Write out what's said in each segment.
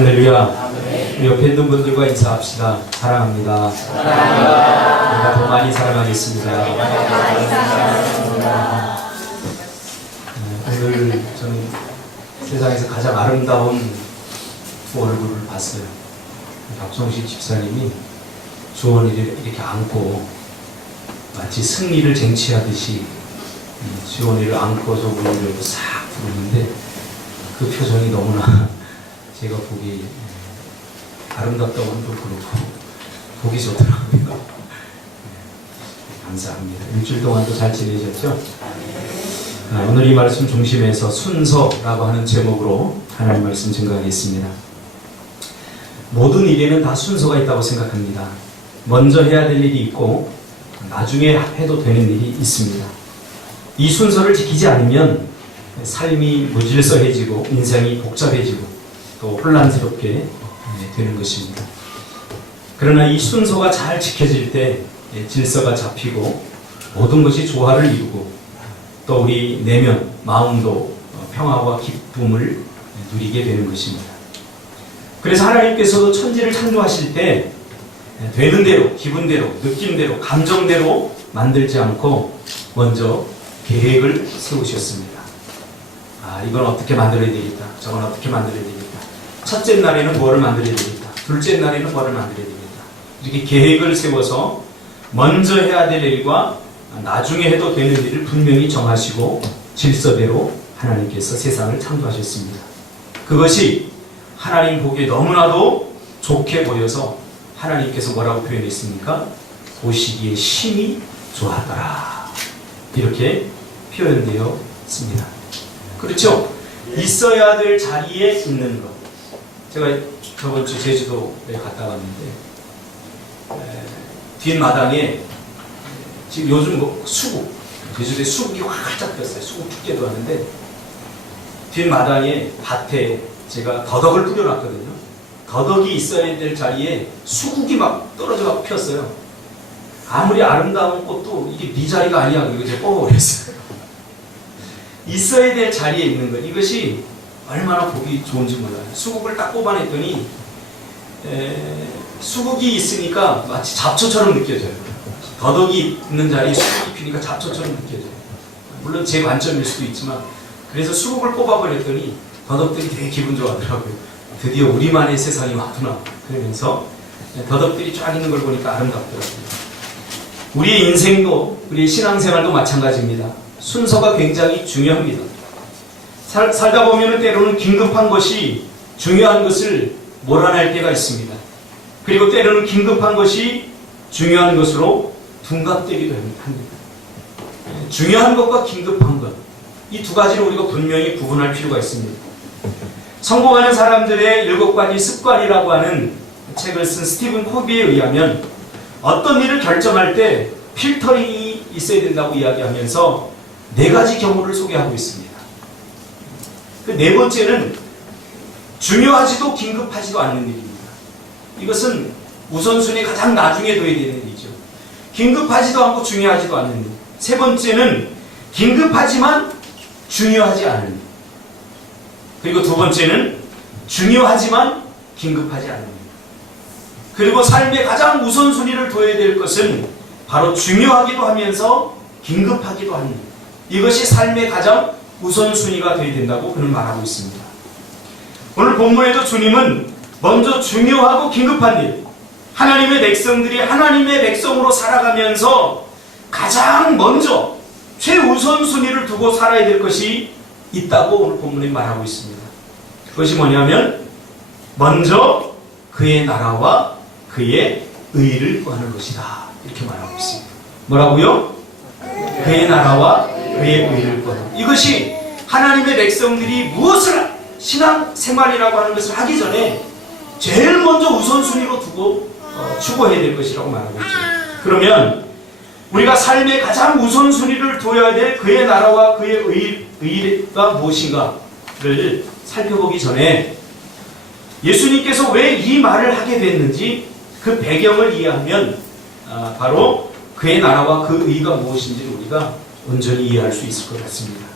할렐루야. 우리 옆에 있는 분들과 인사합시다. 사랑합니다. 내가 더 많이 사랑하겠습니다. 오늘 저는 세상에서 가장 아름다운 두 얼굴을 봤어요. 박성식 집사님이 주원이를 이렇게 안고 마치 승리를 쟁취하듯이 주원이를 안고서 울으려고 싹 부르는데 그 표정이 너무나 제가 보기 아름답다고 하는 것도 그렇고 보기 좋더라고요. 감사합니다. 일주일 동안도 잘 지내셨죠? 오늘 이 말씀 중심에서 순서라고 하는 제목으로 하나님 말씀 증거하겠습니다. 모든 일에는 다 순서가 있다고 생각합니다. 먼저 해야 될 일이 있고 나중에 해도 되는 일이 있습니다. 이 순서를 지키지 않으면 삶이 무질서해지고 인생이 복잡해지고 또 혼란스럽게 되는 것입니다. 그러나 이 순서가 잘 지켜질 때 질서가 잡히고 모든 것이 조화를 이루고 또 우리 내면 마음도 평화와 기쁨을 누리게 되는 것입니다. 그래서 하나님께서도 천지를 창조하실 때 되는 대로, 기분대로, 느낌대로, 감정대로 만들지 않고 먼저 계획을 세우셨습니다. 이건 어떻게 만들어야 되겠다. 저건 어떻게 만들어야 되겠다. 첫째 날에는 뭐를 만들어야 되겠다. 둘째 날에는 뭐를 만들어야 되겠다. 이렇게 계획을 세워서 먼저 해야 될 일과 나중에 해도 되는 일을 분명히 정하시고 질서대로 하나님께서 세상을 창조하셨습니다. 그것이 하나님 보기에 너무나도 좋게 보여서 하나님께서 뭐라고 표현했습니까? 보시기에 심히 좋았더라. 이렇게 표현되어 있습니다. 그렇죠? 있어야 될 자리에 있는 것. 제가 저번 주 제주도에 갔다 왔는데 뒷마당에 지금 요즘 수국, 제주도에 수국이 활짝 폈어요. 수국 축제도 하는데 뒷마당에 밭에 제가 더덕을 뿌려놨거든요. 더덕이 있어야 될 자리에 수국이 막 떨어져 막 폈어요. 아무리 아름다운 꽃도 이게 네 자리가 아니야. 이거 제가 뽑아버렸어요. 있어야 될 자리에 있는 것. 이것이 얼마나 보기 좋은지 몰라요. 수국을 딱 뽑아냈더니 수국이 있으니까 마치 잡초처럼 느껴져요. 더덕이 있는 자리에 수국이 피니까 잡초처럼 느껴져요. 물론 제 관점일 수도 있지만 그래서 수국을 뽑아버렸더니 더덕들이 되게 기분 좋아하더라고요. 드디어 우리만의 세상이 왔구나. 그러면서 더덕들이 쫙 있는 걸 보니까 아름답더라고요. 우리의 인생도 우리의 신앙생활도 마찬가지입니다. 순서가 굉장히 중요합니다. 살다 보면 때로는 긴급한 것이 중요한 것을 몰아낼 때가 있습니다. 그리고 때로는 긴급한 것이 중요한 것으로 둔갑되기도 합니다. 중요한 것과 긴급한 것, 이 두 가지를 우리가 분명히 구분할 필요가 있습니다. 성공하는 사람들의 7가지 습관이라고 하는 책을 쓴 스티븐 코비에 의하면 어떤 일을 결정할 때 필터링이 있어야 된다고 이야기하면서 4가지 경우를 소개하고 있습니다. 그 4번째는 중요하지도 긴급하지도 않는 일입니다. 이것은 우선순위 가장 나중에 둬야 되는 일이죠. 긴급하지도 않고 중요하지도 않는 일. 3번째는 긴급하지만 중요하지 않은 일. 그리고 2번째는 중요하지만 긴급하지 않은 일. 그리고 삶의 가장 우선순위를 둬야 될 것은 바로 중요하기도 하면서 긴급하기도 하는 일. 이것이 삶의 가장 우선순위가 되어야 된다고 그는 말하고 있습니다. 오늘 본문에도 주님은 먼저 중요하고 긴급한 일, 하나님의 백성들이 하나님의 백성으로 살아가면서 가장 먼저 최우선순위를 두고 살아야 될 것이 있다고 오늘 본문에 말하고 있습니다. 그것이 뭐냐면 먼저 그의 나라와 그의 의를 구하는 것이다. 이렇게 말하고 있습니다. 뭐라고요? 그의 나라와 그의 의를 구하는 것. 이것이 하나님의 백성들이 무엇을 신앙생활이라고 하는 것을 하기 전에 제일 먼저 우선순위로 두고 추구해야 될 것이라고 말하고 있죠. 그러면 우리가 삶의 가장 우선순위를 둬야 될 그의 나라와 그의 의가 무엇인가를 살펴보기 전에 예수님께서 왜 이 말을 하게 됐는지 그 배경을 이해하면 바로 그의 나라와 그 의가 무엇인지를 우리가 온전히 이해할 수 있을 것 같습니다.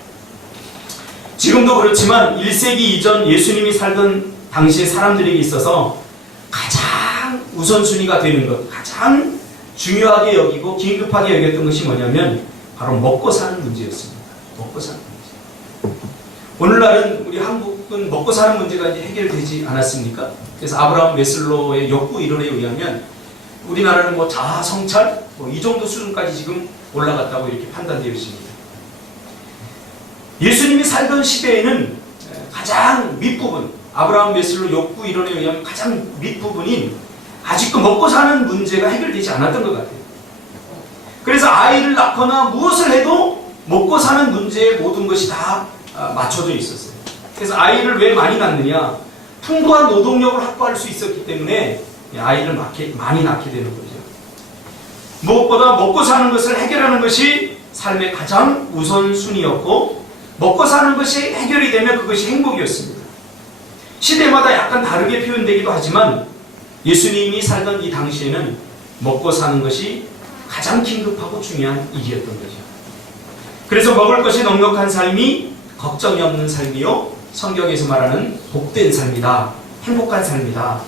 지금도 그렇지만 1세기 이전 예수님이 살던 당시의 사람들에게 있어서 가장 우선순위가 되는 것, 가장 중요하게 여기고 긴급하게 여겼던 것이 뭐냐면 바로 먹고 사는 문제였습니다. 먹고 사는 문제. 오늘날은 우리 한국은 먹고 사는 문제가 이제 해결되지 않았습니까? 그래서 아브라함 웨슬로의 욕구 이론에 의하면 우리나라는 뭐 자아 성찰 이 정도 수준까지 지금 올라갔다고 이렇게 판단되어 있습니다. 예수님이 살던 시대에는 가장 밑부분, 아브라함 웨슬로 욕구 이론에 의하면 가장 밑부분인 아직도 먹고 사는 문제가 해결되지 않았던 것 같아요. 그래서 아이를 낳거나 무엇을 해도 먹고 사는 문제에 모든 것이 다 맞춰져 있었어요. 그래서 아이를 왜 많이 낳느냐? 풍부한 노동력을 확보할 수 있었기 때문에 아이를 많이 낳게 되는 거죠. 무엇보다 먹고 사는 것을 해결하는 것이 삶의 가장 우선순위였고 먹고 사는 것이 해결이 되면 그것이 행복이었습니다. 시대마다 약간 다르게 표현되기도 하지만 예수님이 살던 이 당시에는 먹고 사는 것이 가장 긴급하고 중요한 일이었던 거죠. 그래서 먹을 것이 넉넉한 삶이 걱정이 없는 삶이요, 성경에서 말하는 복된 삶이다, 행복한 삶이다.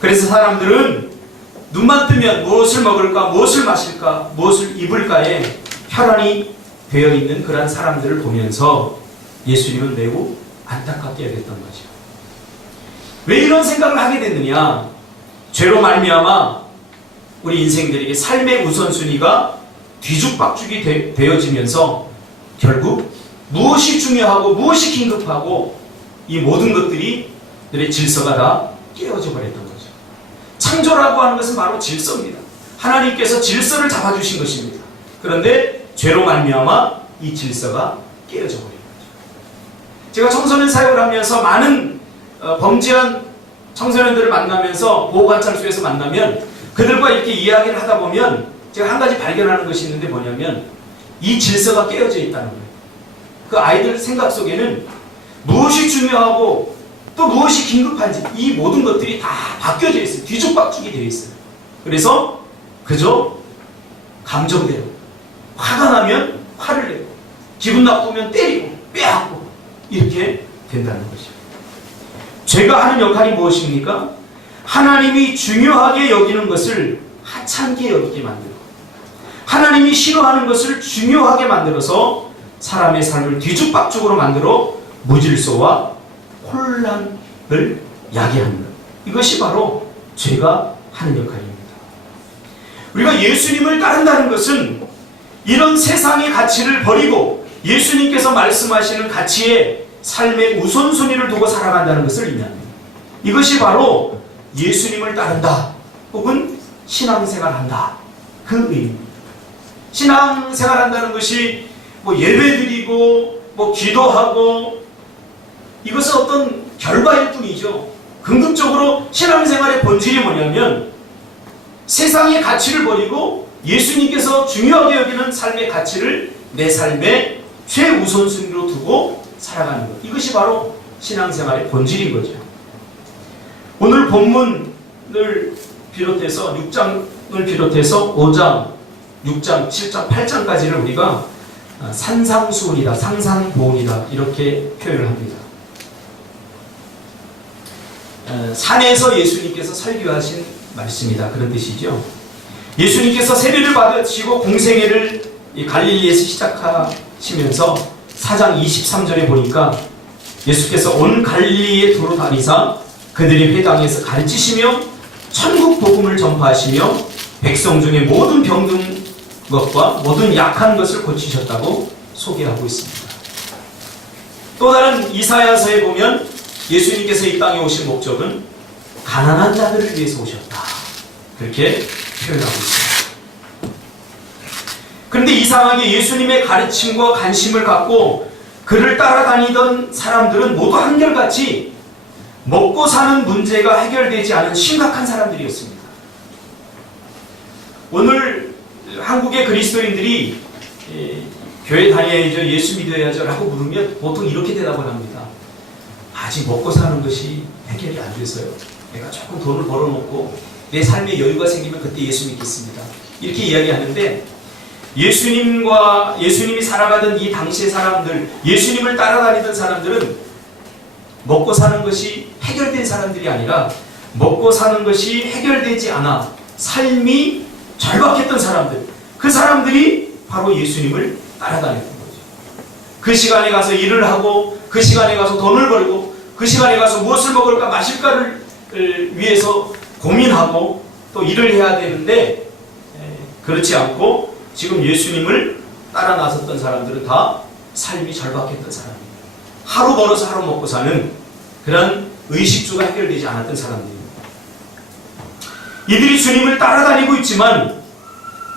그래서 사람들은 눈만 뜨면 무엇을 먹을까, 무엇을 마실까, 무엇을 입을까에 혈안이 되어 있는 그런 사람들을 보면서 예수님은 매우 안타깝게 여겼던 거죠. 왜 이런 생각을 하게 됐느냐? 죄로 말미암아 우리 인생들에게 삶의 우선순위가 뒤죽박죽이 되어지면서 결국 무엇이 중요하고 무엇이 긴급하고 이 모든 것들이 들의 질서가 다 깨어져 버렸던 거죠. 창조라고 하는 것은 바로 질서입니다. 하나님께서 질서를 잡아주신 것입니다. 그런데 죄로 말미암아 이 질서가 깨어져 버린 거죠. 제가 청소년 사역을 하면서 많은 범죄한 청소년들을 만나면서 보호관찰소에서 만나면 그들과 이렇게 이야기를 하다 보면 제가 한 가지 발견하는 것이 있는데 뭐냐면 이 질서가 깨어져 있다는 거예요. 그 아이들 생각 속에는 무엇이 중요하고 또 무엇이 긴급한지 이 모든 것들이 다 바뀌어져 있어요. 뒤죽박죽이 되어 있어요. 그래서 그저 감정대로 화가 나면 화를 내고 기분 나쁘면 때리고 빼앗고 이렇게 된다는 거죠. 죄가 하는 역할이 무엇입니까? 하나님이 중요하게 여기는 것을 하찮게 여기게 만들고 하나님이 싫어하는 것을 중요하게 만들어서 사람의 삶을 뒤죽박죽으로 만들어 무질서와 혼란을 야기하는 것. 이것이 바로 죄가 하는 역할입니다. 우리가 예수님을 따른다는 것은 이런 세상의 가치를 버리고 예수님께서 말씀하시는 가치에 삶의 우선순위를 두고 살아간다는 것을 의미합니다. 이것이 바로 예수님을 따른다 혹은 신앙생활한다 그 의미입니다. 신앙생활한다는 것이 뭐 예배드리고 뭐 기도하고 이것은 어떤 결과일 뿐이죠. 궁극적으로 신앙생활의 본질이 뭐냐면 세상의 가치를 버리고 예수님께서 중요하게 여기는 삶의 가치를 내 삶의 최우선순위로 두고 살아가는 것. 이것이 바로 신앙생활의 본질인 거죠. 오늘 본문을 비롯해서 6장을 비롯해서 5장, 6장, 7장, 8장까지를 우리가 산상수훈이다, 상상보훈이다 이렇게 표현을 합니다. 산에서 예수님께서 설교하신 말씀이다 그런 뜻이죠. 예수님께서 세례를 받으시고 공생애를 갈릴리에서 시작하시면서 4장 23절에 보니까 예수께서 온 갈릴리에 두루 다니사 그들이 회당에서 가르치시며 천국 복음을 전파하시며 백성 중에 모든 병든 것과 모든 약한 것을 고치셨다고 소개하고 있습니다. 또 다른 이사야서에 보면 예수님께서 이 땅에 오신 목적은 가난한 자들을 위해서 오셨다 그렇게 표현하고 있습니다. 그런데 이상하게 예수님의 가르침과 관심을 갖고 그를 따라다니던 사람들은 모두 한결같이 먹고 사는 문제가 해결되지 않은 심각한 사람들이었습니다. 오늘 한국의 그리스도인들이 교회 다녀야죠, 예수 믿어야죠 라고 물으면 보통 이렇게 대답을 합니다. 아직 먹고 사는 것이 해결이 안 돼서요. 내가 조금 돈을 벌어놓고 내 삶에 여유가 생기면 그때 예수 믿겠습니다. 이렇게 이야기하는데 예수님이 살아가던 이 당시의 사람들, 예수님을 따라다니던 사람들은 먹고 사는 것이 해결된 사람들이 아니라 먹고 사는 것이 해결되지 않아 삶이 절박했던 사람들, 그 사람들이 바로 예수님을 따라다녔던 거죠. 그 시간에 가서 일을 하고, 그 시간에 가서 돈을 벌고, 그 시간에 가서 무엇을 먹을까 마실까를 위해서 고민하고 또 일을 해야 되는데, 그렇지 않고 지금 예수님을 따라 나섰던 사람들은 다 삶이 절박했던 사람입니다. 하루 벌어서 하루 먹고 사는 그런 의식주가 해결되지 않았던 사람들입니다. 이들이 주님을 따라다니고 있지만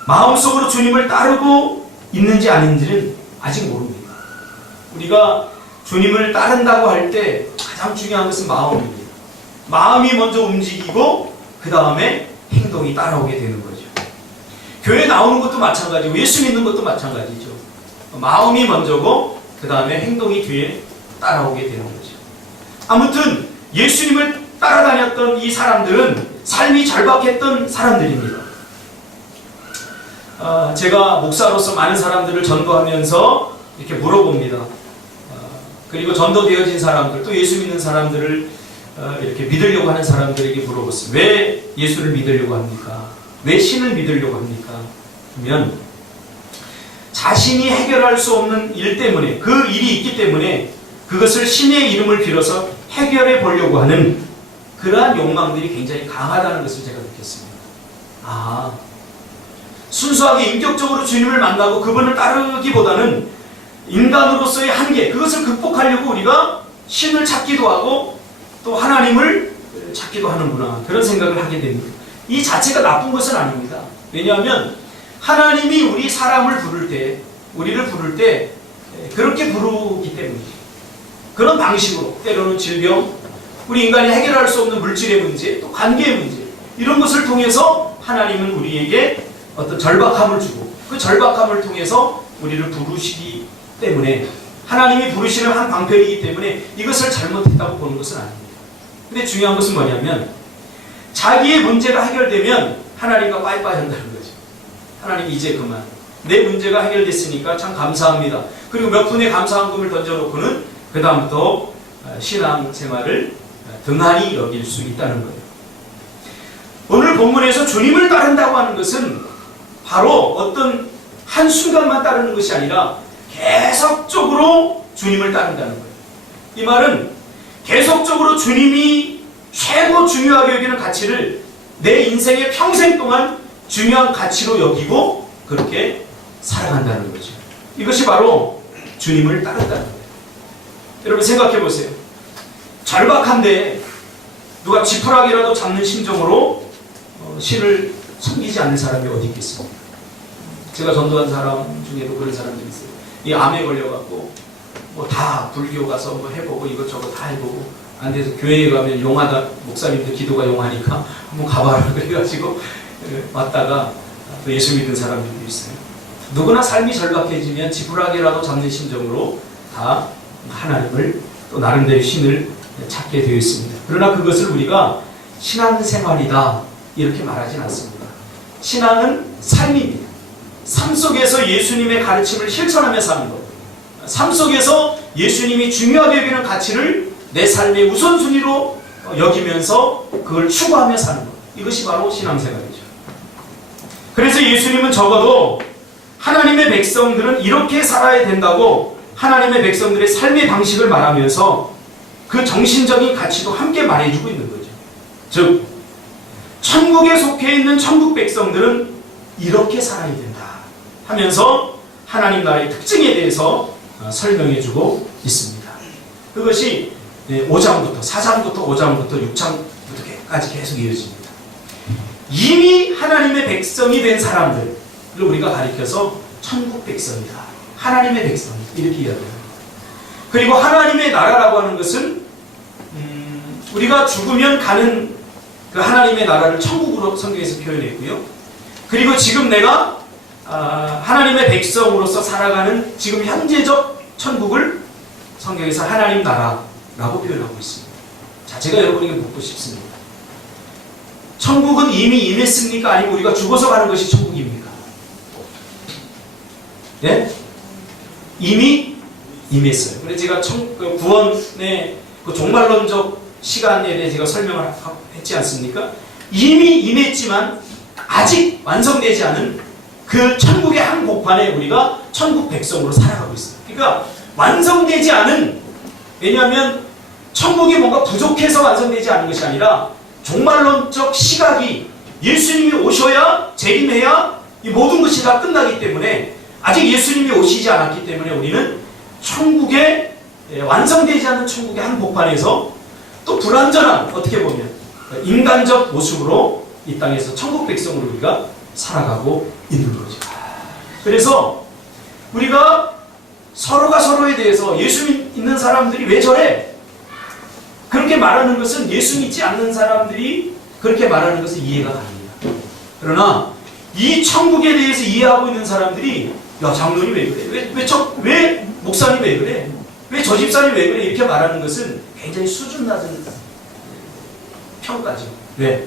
마음속으로 주님을 따르고 있는지 아닌지는 아직 모릅니다. 우리가 주님을 따른다고 할 때 가장 중요한 것은 마음입니다. 마음이 먼저 움직이고 그 다음에 행동이 따라오게 되는 거죠. 교회 나오는 것도 마찬가지고 예수 믿는 것도 마찬가지죠. 마음이 먼저고 그 다음에 행동이 뒤에 따라오게 되는 거죠. 아무튼 예수님을 따라다녔던 이 사람들은 삶이 절박했던 사람들입니다. 제가 목사로서 많은 사람들을 전도하면서 이렇게 물어봅니다. 그리고 전도되어진 사람들, 또 예수 믿는 사람들을 이렇게 믿으려고 하는 사람들에게 물어봤어요. 왜 예수를 믿으려고 합니까? 왜 신을 믿으려고 합니까? 그러면 자신이 해결할 수 없는 일 때문에, 그 일이 있기 때문에 그것을 신의 이름을 빌어서 해결해 보려고 하는 그러한 욕망들이 굉장히 강하다는 것을 제가 느꼈습니다. 순수하게 인격적으로 주님을 만나고 그분을 따르기보다는 인간으로서의 한계, 그것을 극복하려고 우리가 신을 찾기도 하고 또 하나님을 찾기도 하는구나, 그런 생각을 하게 됩니다. 이 자체가 나쁜 것은 아닙니다. 왜냐하면 하나님이 우리 사람을 부를 때, 우리를 부를 때 그렇게 부르기 때문이죠. 그런 방식으로 때로는 질병, 우리 인간이 해결할 수 없는 물질의 문제, 또 관계의 문제, 이런 것을 통해서 하나님은 우리에게 어떤 절박함을 주고 그 절박함을 통해서 우리를 부르시기 때문에, 하나님이 부르시는 한 방편이기 때문에 이것을 잘못했다고 보는 것은 아닙니다. 근데 중요한 것은 뭐냐면 자기의 문제가 해결되면 하나님과 빠이빠이 한다는 거죠. 하나님 이제 그만, 내 문제가 해결됐으니까 참 감사합니다. 그리고 몇 푼의 감사한금을 던져놓고는 그 다음부터 신앙생활을 등한히 여길 수 있다는 거예요. 오늘 본문에서 주님을 따른다고 하는 것은 바로 어떤 한순간만 따르는 것이 아니라 계속적으로 주님을 따른다는 거예요. 이 말은 계속적으로 주님이 최고 중요하게 여기는 가치를 내 인생의 평생 동안 중요한 가치로 여기고 그렇게 살아간다는 거죠. 이것이 바로 주님을 따른다는 거예요. 여러분 생각해 보세요. 절박한데 누가 지푸라기라도 잡는 심정으로 신을 섬기지 않는 사람이 어디 있겠습니까? 제가 전도한 사람 중에도 그런 사람들이 있어요. 이 암에 걸려갖고 뭐 다 불교 가서 뭐 해보고 이것저것 다 해보고 안 돼서 교회에 가면 용하다, 목사님들 기도가 용하니까 한번 가봐라 그래가지고 왔다가 또 예수 믿는 사람들도 있어요. 누구나 삶이 절박해지면 지푸라기라도 잡는 심정으로 다 하나님을 또 나름대로 신을 찾게 되어 있습니다. 그러나 그것을 우리가 신앙생활이다 이렇게 말하진 않습니다. 신앙은 삶입니다. 삶 속에서 예수님의 가르침을 실천하며 사는 것, 삶 속에서 예수님이 중요하게 여기는 가치를 내 삶의 우선순위로 여기면서 그걸 추구하며 사는 것, 이것이 바로 신앙생활이죠. 그래서 예수님은 적어도 하나님의 백성들은 이렇게 살아야 된다고 하나님의 백성들의 삶의 방식을 말하면서 그 정신적인 가치도 함께 말해주고 있는 거죠. 즉 천국에 속해 있는 천국 백성들은 이렇게 살아야 된다 하면서 하나님 나라의 특징에 대해서 설명해주고 있습니다. 그것이 5장부터 4장부터 5장부터 6장부터까지 계속 이어집니다. 이미 하나님의 백성이 된 사람들을 우리가 가리켜서 천국 백성이다, 하나님의 백성 이렇게 이야기합니다. 그리고 하나님의 나라라고 하는 것은 우리가 죽으면 가는 그 하나님의 나라를 천국으로 성경에서 표현했고요. 그리고 지금 내가 하나님의 백성으로서 살아가는 지금 현재적 천국을 성경에서 하나님 나라라고 표현하고 있습니다. 자, 제가 여러분에게 묻고 싶습니다. 천국은 이미 임했습니까? 아니면 우리가 죽어서 가는 것이 천국입니까? 예? 이미 임했어요. 그래서 제가 구원의 그 종말론적 시간에 대해 제가 설명을 했지 않습니까? 이미 임했지만 아직 완성되지 않은 그 천국의 한복판에 우리가 천국 백성으로 살아가고 있어요. 그러니까 완성되지 않은, 왜냐하면 천국이 뭔가 부족해서 완성되지 않은 것이 아니라 종말론적 시각이 예수님이 오셔야 재림해야 이 모든 것이 다 끝나기 때문에 아직 예수님이 오시지 않았기 때문에 우리는 천국의 완성되지 않은 천국의 한복판에서 또 불완전한, 어떻게 보면 인간적 모습으로 이 땅에서 천국 백성으로 우리가 살아가고 있는 거죠. 그래서 우리가 서로가 서로에 대해서 예수 믿는 사람들이 왜 저래? 그렇게 말하는 것은 예수 믿지 않는 사람들이 그렇게 말하는 것은 이해가 갑니다. 그러나 이 천국에 대해서 이해하고 있는 사람들이 야, 장로님 왜 그래? 왜 목사님 왜 그래? 왜 저 집사님 왜 그래? 이렇게 말하는 것은 굉장히 수준 낮은 평가죠. 왜?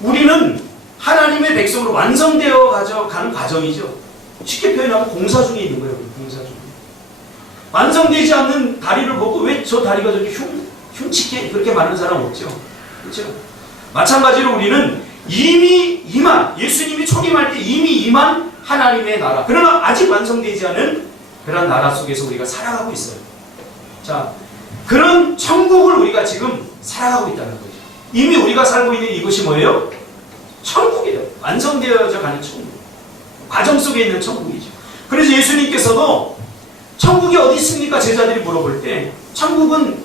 우리는 하나님의 백성으로 완성되어 가는 과정이죠. 쉽게 표현하면 공사 중에 있는 거예요. 공사 중에. 완성되지 않는 다리를 보고 왜 저 다리가 저렇게 흉측해? 그렇게 말하는 사람 없죠. 그렇죠? 마찬가지로 우리는 이미 임한, 예수님이 초림할 때 이미 임한 하나님의 나라, 그러나 아직 완성되지 않은 그런 나라 속에서 우리가 살아가고 있어요. 자, 그런 천국을 우리가 지금 살아가고 있다는 거죠. 이미 우리가 살고 있는 이것이 뭐예요? 천국이에요. 완성되어져 가는 천국. 과정 속에 있는 천국이죠. 그래서 예수님께서도 천국이 어디 있습니까? 제자들이 물어볼 때 천국은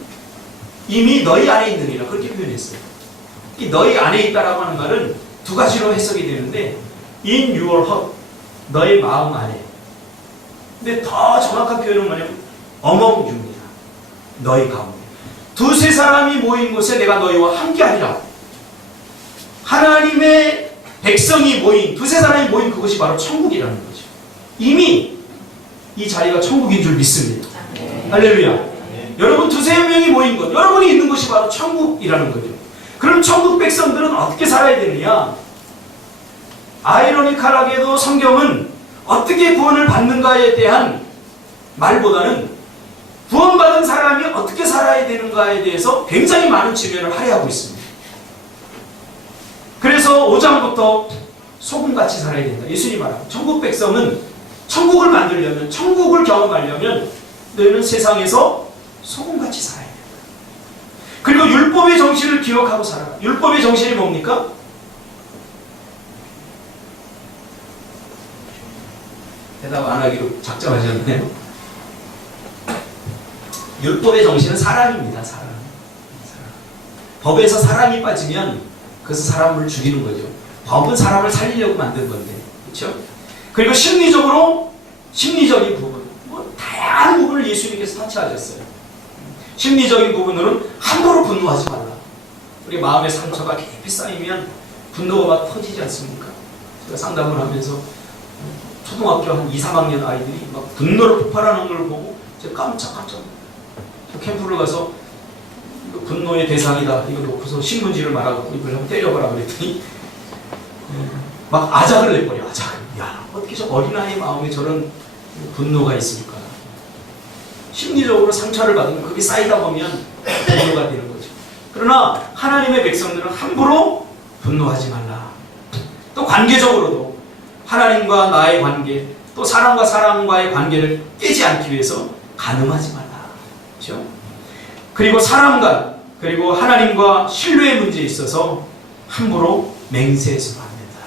이미 너희 안에 있느니라 그렇게 표현했어요. 이 너희 안에 있다라고 하는 말은 두 가지로 해석이 되는데 in your heart, 너의 마음 안에. 근데 더 정확한 표현은 뭐냐면 among you입니다. 너희 가운데. 두세 사람이 모인 곳에 내가 너희와 함께하리라. 하나님의 백성이 모인, 두세 사람이 모인 그것이 바로 천국이라는 거죠. 이미 이 자리가 천국인 줄 믿습니다. 할렐루야. 여러분 두세 명이 모인 것, 여러분이 있는 곳이 바로 천국이라는 거죠. 그럼 천국 백성들은 어떻게 살아야 되느냐? 아이러니컬하게도 성경은 어떻게 구원을 받는가에 대한 말보다는 구원받은 사람이 어떻게 살아야 되는가에 대해서 굉장히 많은 지면을 할애하고 있습니다. 그래서 5장부터 소금같이 살아야 된다. 예수님이 말하고 천국 백성은 천국을 만들려면, 천국을 경험하려면 너희는 세상에서 소금같이 살아야 된다. 그리고 율법의 정신을 기억하고 살아라. 율법의 정신이 뭡니까? 대답 안 하기로 작정하셨네요. 율법의 정신은 사랑입니다. 사랑. 법에서 사랑이 빠지면 그것은 사람을 죽이는 거죠. 법은 사람을 살리려고 만든 건데, 그렇죠? 그리고 심리적인 부분, 다양한 부분을 예수님께서 터치하셨어요. 심리적인 부분으로는 함부로 분노하지 말라. 우리 마음의 상처가 깊이 쌓이면 분노가 막 터지지 않습니까? 제가 상담을 하면서 초등학교 한 2, 3학년 아이들이 막 분노를 폭발하는 걸 보고 제가 깜짝깜짝 캠프를 가서 분노의 대상이다 이거 놓고서 신문지를 말하고 이걸 한번 때려봐라 그랬더니 막 아작을 내버려. 아작을. 야, 어떻게 저 어린아이 마음에 저런 분노가 있습니까? 심리적으로 상처를 받으면 그게 쌓이다 보면 분노가 되는 거죠. 그러나 하나님의 백성들은 함부로 분노하지 말라. 또 관계적으로도 하나님과 나의 관계, 또 사람과 사람과의 관계를 깨지 않기 위해서 간음하지 말라. 그렇죠? 그리고 사람과 그리고 하나님과 신뢰의 문제에 있어서 함부로 맹세해서는 안 된다.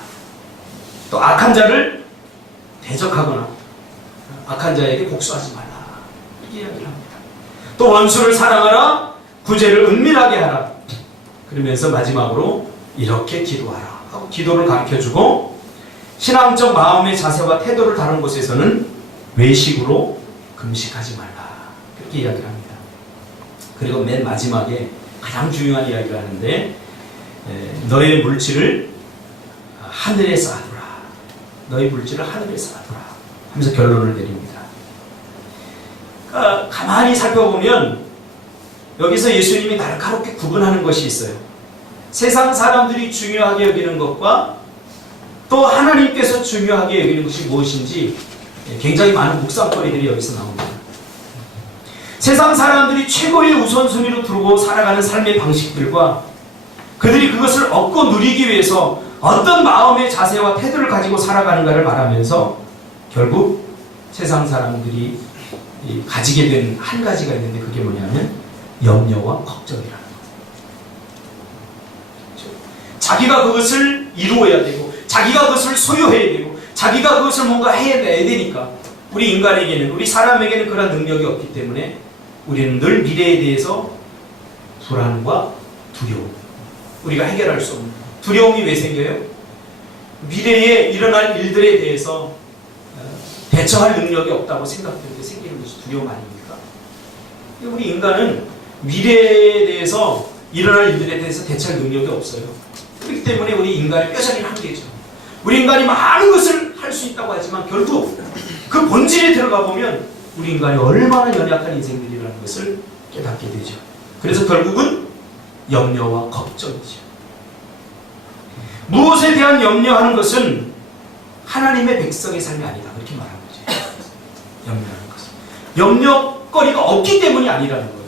또 악한 자를 대적하거나 악한 자에게 복수하지 말라. 이렇게 이야기를 합니다. 또 원수를 사랑하라. 구제를 은밀하게 하라. 그러면서 마지막으로 이렇게 기도하라 하고 기도를 가르쳐주고 신앙적 마음의 자세와 태도를 다른 곳에서는 외식으로 금식하지 말라. 그렇게 이야기를 합니다. 그리고 맨 마지막에 가장 중요한 이야기를 하는데 너의 물질을 하늘에 쌓아두라. 너의 물질을 하늘에 쌓아두라 하면서 결론을 내립니다. 그러니까 가만히 살펴보면 여기서 예수님이 날카롭게 구분하는 것이 있어요. 세상 사람들이 중요하게 여기는 것과 또 하나님께서 중요하게 여기는 것이 무엇인지 굉장히 많은 묵상거리들이 여기서 나옵니다. 세상 사람들이 최고의 우선순위로 두고 살아가는 삶의 방식들과 그들이 그것을 얻고 누리기 위해서 어떤 마음의 자세와 태도를 가지고 살아가는가를 말하면서 결국 세상 사람들이 가지게 된 한 가지가 있는데 그게 뭐냐면 염려와 걱정이라는 거예요. 자기가 그것을 이루어야 되고 자기가 그것을 소유해야 되고 자기가 그것을 뭔가 해내야 되니까 우리 인간에게는, 우리 사람에게는 그런 능력이 없기 때문에 우리는 늘 미래에 대해서 불안과 두려움, 우리가 해결할 수 없는 두려움이 왜 생겨요? 미래에 일어날 일들에 대해서 대처할 능력이 없다고 생각될 때 생기는 것이 두려움 아닙니까? 우리 인간은 미래에 대해서 일어날 일들에 대해서 대처할 능력이 없어요. 그렇기 때문에 우리 인간의 뼈저린 한계죠. 우리 인간이 많은 것을 할 수 있다고 하지만 결국 그 본질에 들어가 보면 우리 인간이 얼마나 연약한 인생들이라는 것을 깨닫게 되죠. 그래서 결국은 염려와 걱정이죠. 무엇에 대한 염려하는 것은 하나님의 백성의 삶이 아니다. 그렇게 말하는 거죠. 염려하는 것은. 염려거리가 없기 때문이 아니라는 거예요.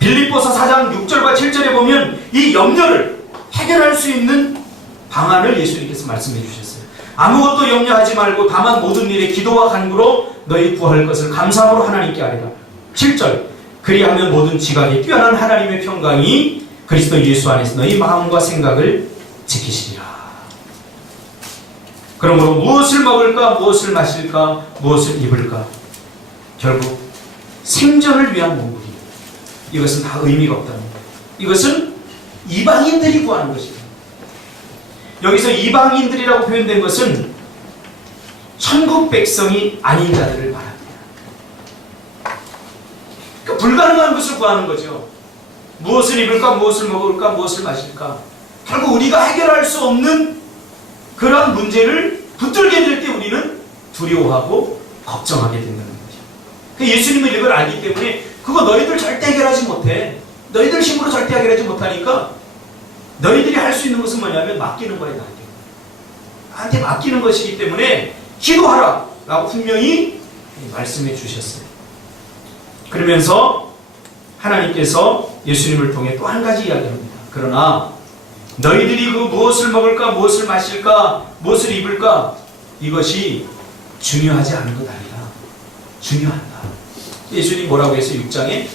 빌립보서 4장 6절과 7절에 보면 이 염려를 해결할 수 있는 방안을 예수님께서 말씀해 주셨어요. 아무것도 염려하지 말고 다만 모든 일에 기도와 간구로 너희 구할 것을 감사함으로 하나님께 아뢰라. 7절 그리하면 모든 지각에 뛰어난 하나님의 평강이 그리스도 예수 안에서 너희 마음과 생각을 지키시리라. 그러므로 무엇을 먹을까, 무엇을 마실까, 무엇을 입을까, 결국 생존을 위한 몸부림, 이것은 다 의미가 없다는 거예요. 이것은 이방인들이 구하는 것입니다. 여기서 이방인들이라고 표현된 것은 천국 백성이 아닌 자들을 말합니다. 그러니까 불가능한 것을 구하는 거죠. 무엇을 입을까, 무엇을 먹을까, 무엇을 마실까. 결국 우리가 해결할 수 없는 그런 문제를 붙들게 될 때 우리는 두려워하고 걱정하게 된다는 거죠. 그러니까 예수님은 이걸 알기 때문에 그거 너희들 절대 해결하지 못해. 너희들 힘으로 절대 해결하지 못하니까 너희들이 할 수 있는 것은 뭐냐면 맡기는 거예요. 나한테 맡기는 것이기 때문에 기도하라 라고 분명히 말씀해 주셨어요. 그러면서 하나님께서 예수님을 통해 또 한 가지 이야기합니다. 그러나 너희들이 그 무엇을 먹을까, 무엇을 마실까, 무엇을 입을까, 이것이 중요하지 않은 것 아니라 중요하다. 예수님 뭐라고 해서 6장에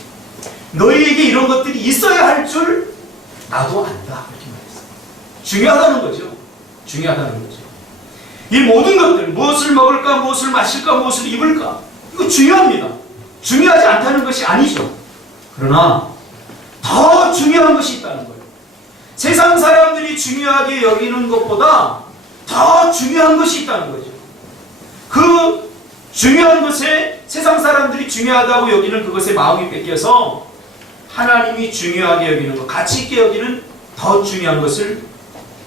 너희에게 이런 것들이 있어야 할 줄 나도 안다. 이렇게 말했어요. 중요하다는 거죠. 중요하다는 거죠. 이 모든 것들, 무엇을 먹을까, 무엇을 마실까, 무엇을 입을까, 이거 중요합니다. 중요하지 않다는 것이 아니죠. 그러나 더 중요한 것이 있다는 거예요. 세상 사람들이 중요하게 여기는 것보다 더 중요한 것이 있다는 거죠. 그 중요한 것에 세상 사람들이 중요하다고 여기는 그것에 마음이 뺏겨서 하나님이 중요하게 여기는 것, 가치 있게 여기는 더 중요한 것을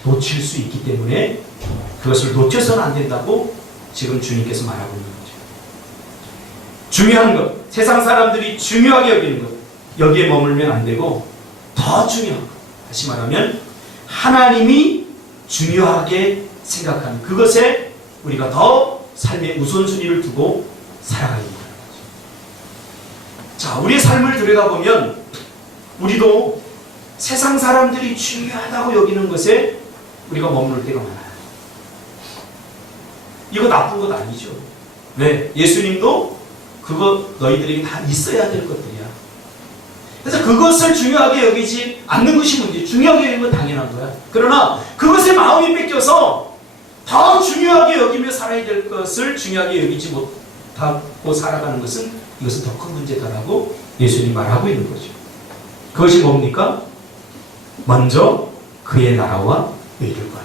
놓칠 수 있기 때문에 그것을 놓쳐서는 안 된다고 지금 주님께서 말하고 있는 거죠. 중요한 것, 세상 사람들이 중요하게 여기는 것, 여기에 머물면 안 되고 더 중요한 것, 다시 말하면 하나님이 중요하게 생각하는 그것에 우리가 더 삶의 우선순위를 두고 살아가야 된다는 거죠. 자, 우리의 삶을 들여다보면 우리도 세상 사람들이 중요하다고 여기는 것에 우리가 머무를 때가 많아요. 이거 나쁜 것 아니죠. 왜? 예수님도 그거 너희들에게 다 있어야 될 것들이야. 그래서 그것을 중요하게 여기지 않는 것이 문제. 중요하게 여기는 건 당연한 거야. 그러나 그것에 마음이 뺏겨서 더 중요하게 여기며 살아야 될 것을 중요하게 여기지 못하고 살아가는 것은 이것은 더 큰 문제다라고 예수님이 말하고 있는 거죠. 그것이 뭡니까? 먼저 그의 나라와 의를과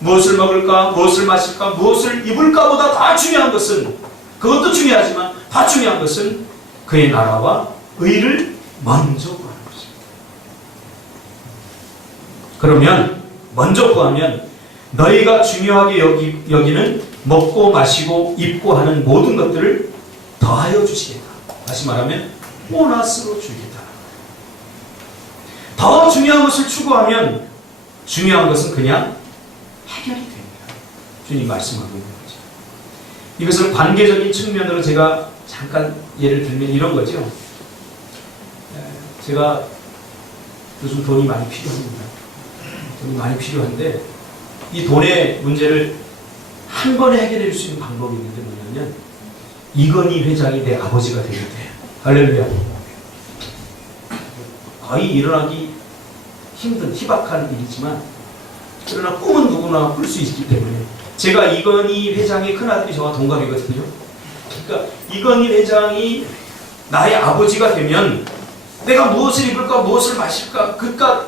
무엇을 먹을까, 무엇을 마실까, 무엇을 입을까보다 더 중요한 것은, 그것도 중요하지만 더 중요한 것은 그의 나라와 의를 먼저 구하는 것입니다. 그러면 먼저 구하면 너희가 중요하게 여기는 먹고 마시고 입고 하는 모든 것들을 더하여 주시겠다. 다시 말하면 보너스로 주겠다. 더 중요한 것을 추구하면 중요한 것은 그냥 해결이 됩니다. 주님 말씀하고 있는 거죠. 이것을 관계적인 측면으로 제가 잠깐 예를 들면 이런 거죠. 제가 요즘 돈이 많이 필요합니다. 돈이 많이 필요한데 이 돈의 문제를 한 번에 해결해 줄 수 있는 방법이 있는데 뭐냐면 이건희 회장이 내 아버지가 되면 돼요. 할렐루야. 거의 일어나기 힘든 희박한 일이지만 그러나 꿈은 누구나 꿀 수 있기 때문에 제가 이건희 회장의 큰아들이 저와 동갑이거든요. 그러니까 이건희 회장이 나의 아버지가 되면 내가 무엇을 입을까 무엇을 마실까 그깟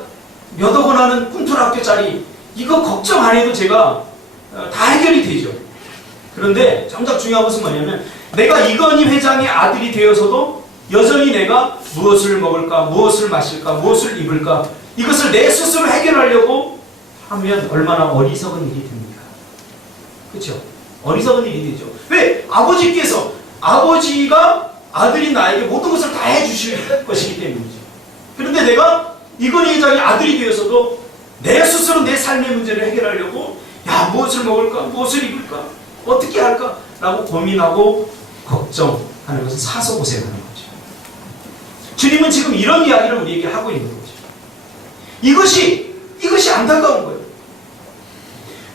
몇억 원 하는 꿈틀학교짜리 이거 걱정 안 해도 제가 다 해결이 되죠. 그런데 정작 중요한 것은 뭐냐면 내가 이건희 회장의 아들이 되어서도 여전히 내가 무엇을 먹을까 무엇을 마실까 무엇을 입을까 이것을 내 스스로 해결하려고 하면 얼마나 어리석은 일이 됩니까? 그렇죠? 어리석은 일이 되죠. 왜? 아버지가 아들인 나에게 모든 것을 다 해주실 것이기 때문이죠. 그런데 내가 이건희 회장의 아들이 되어서도 내 스스로 내 삶의 문제를 해결하려고 야 무엇을 먹을까 무엇을 입을까 어떻게 할까 라고 고민하고 걱정하는 것은 사소고생하는 거죠. 주님은 지금 이런 이야기를 우리에게 하고 있는 거죠. 이것이 안타까운 거예요.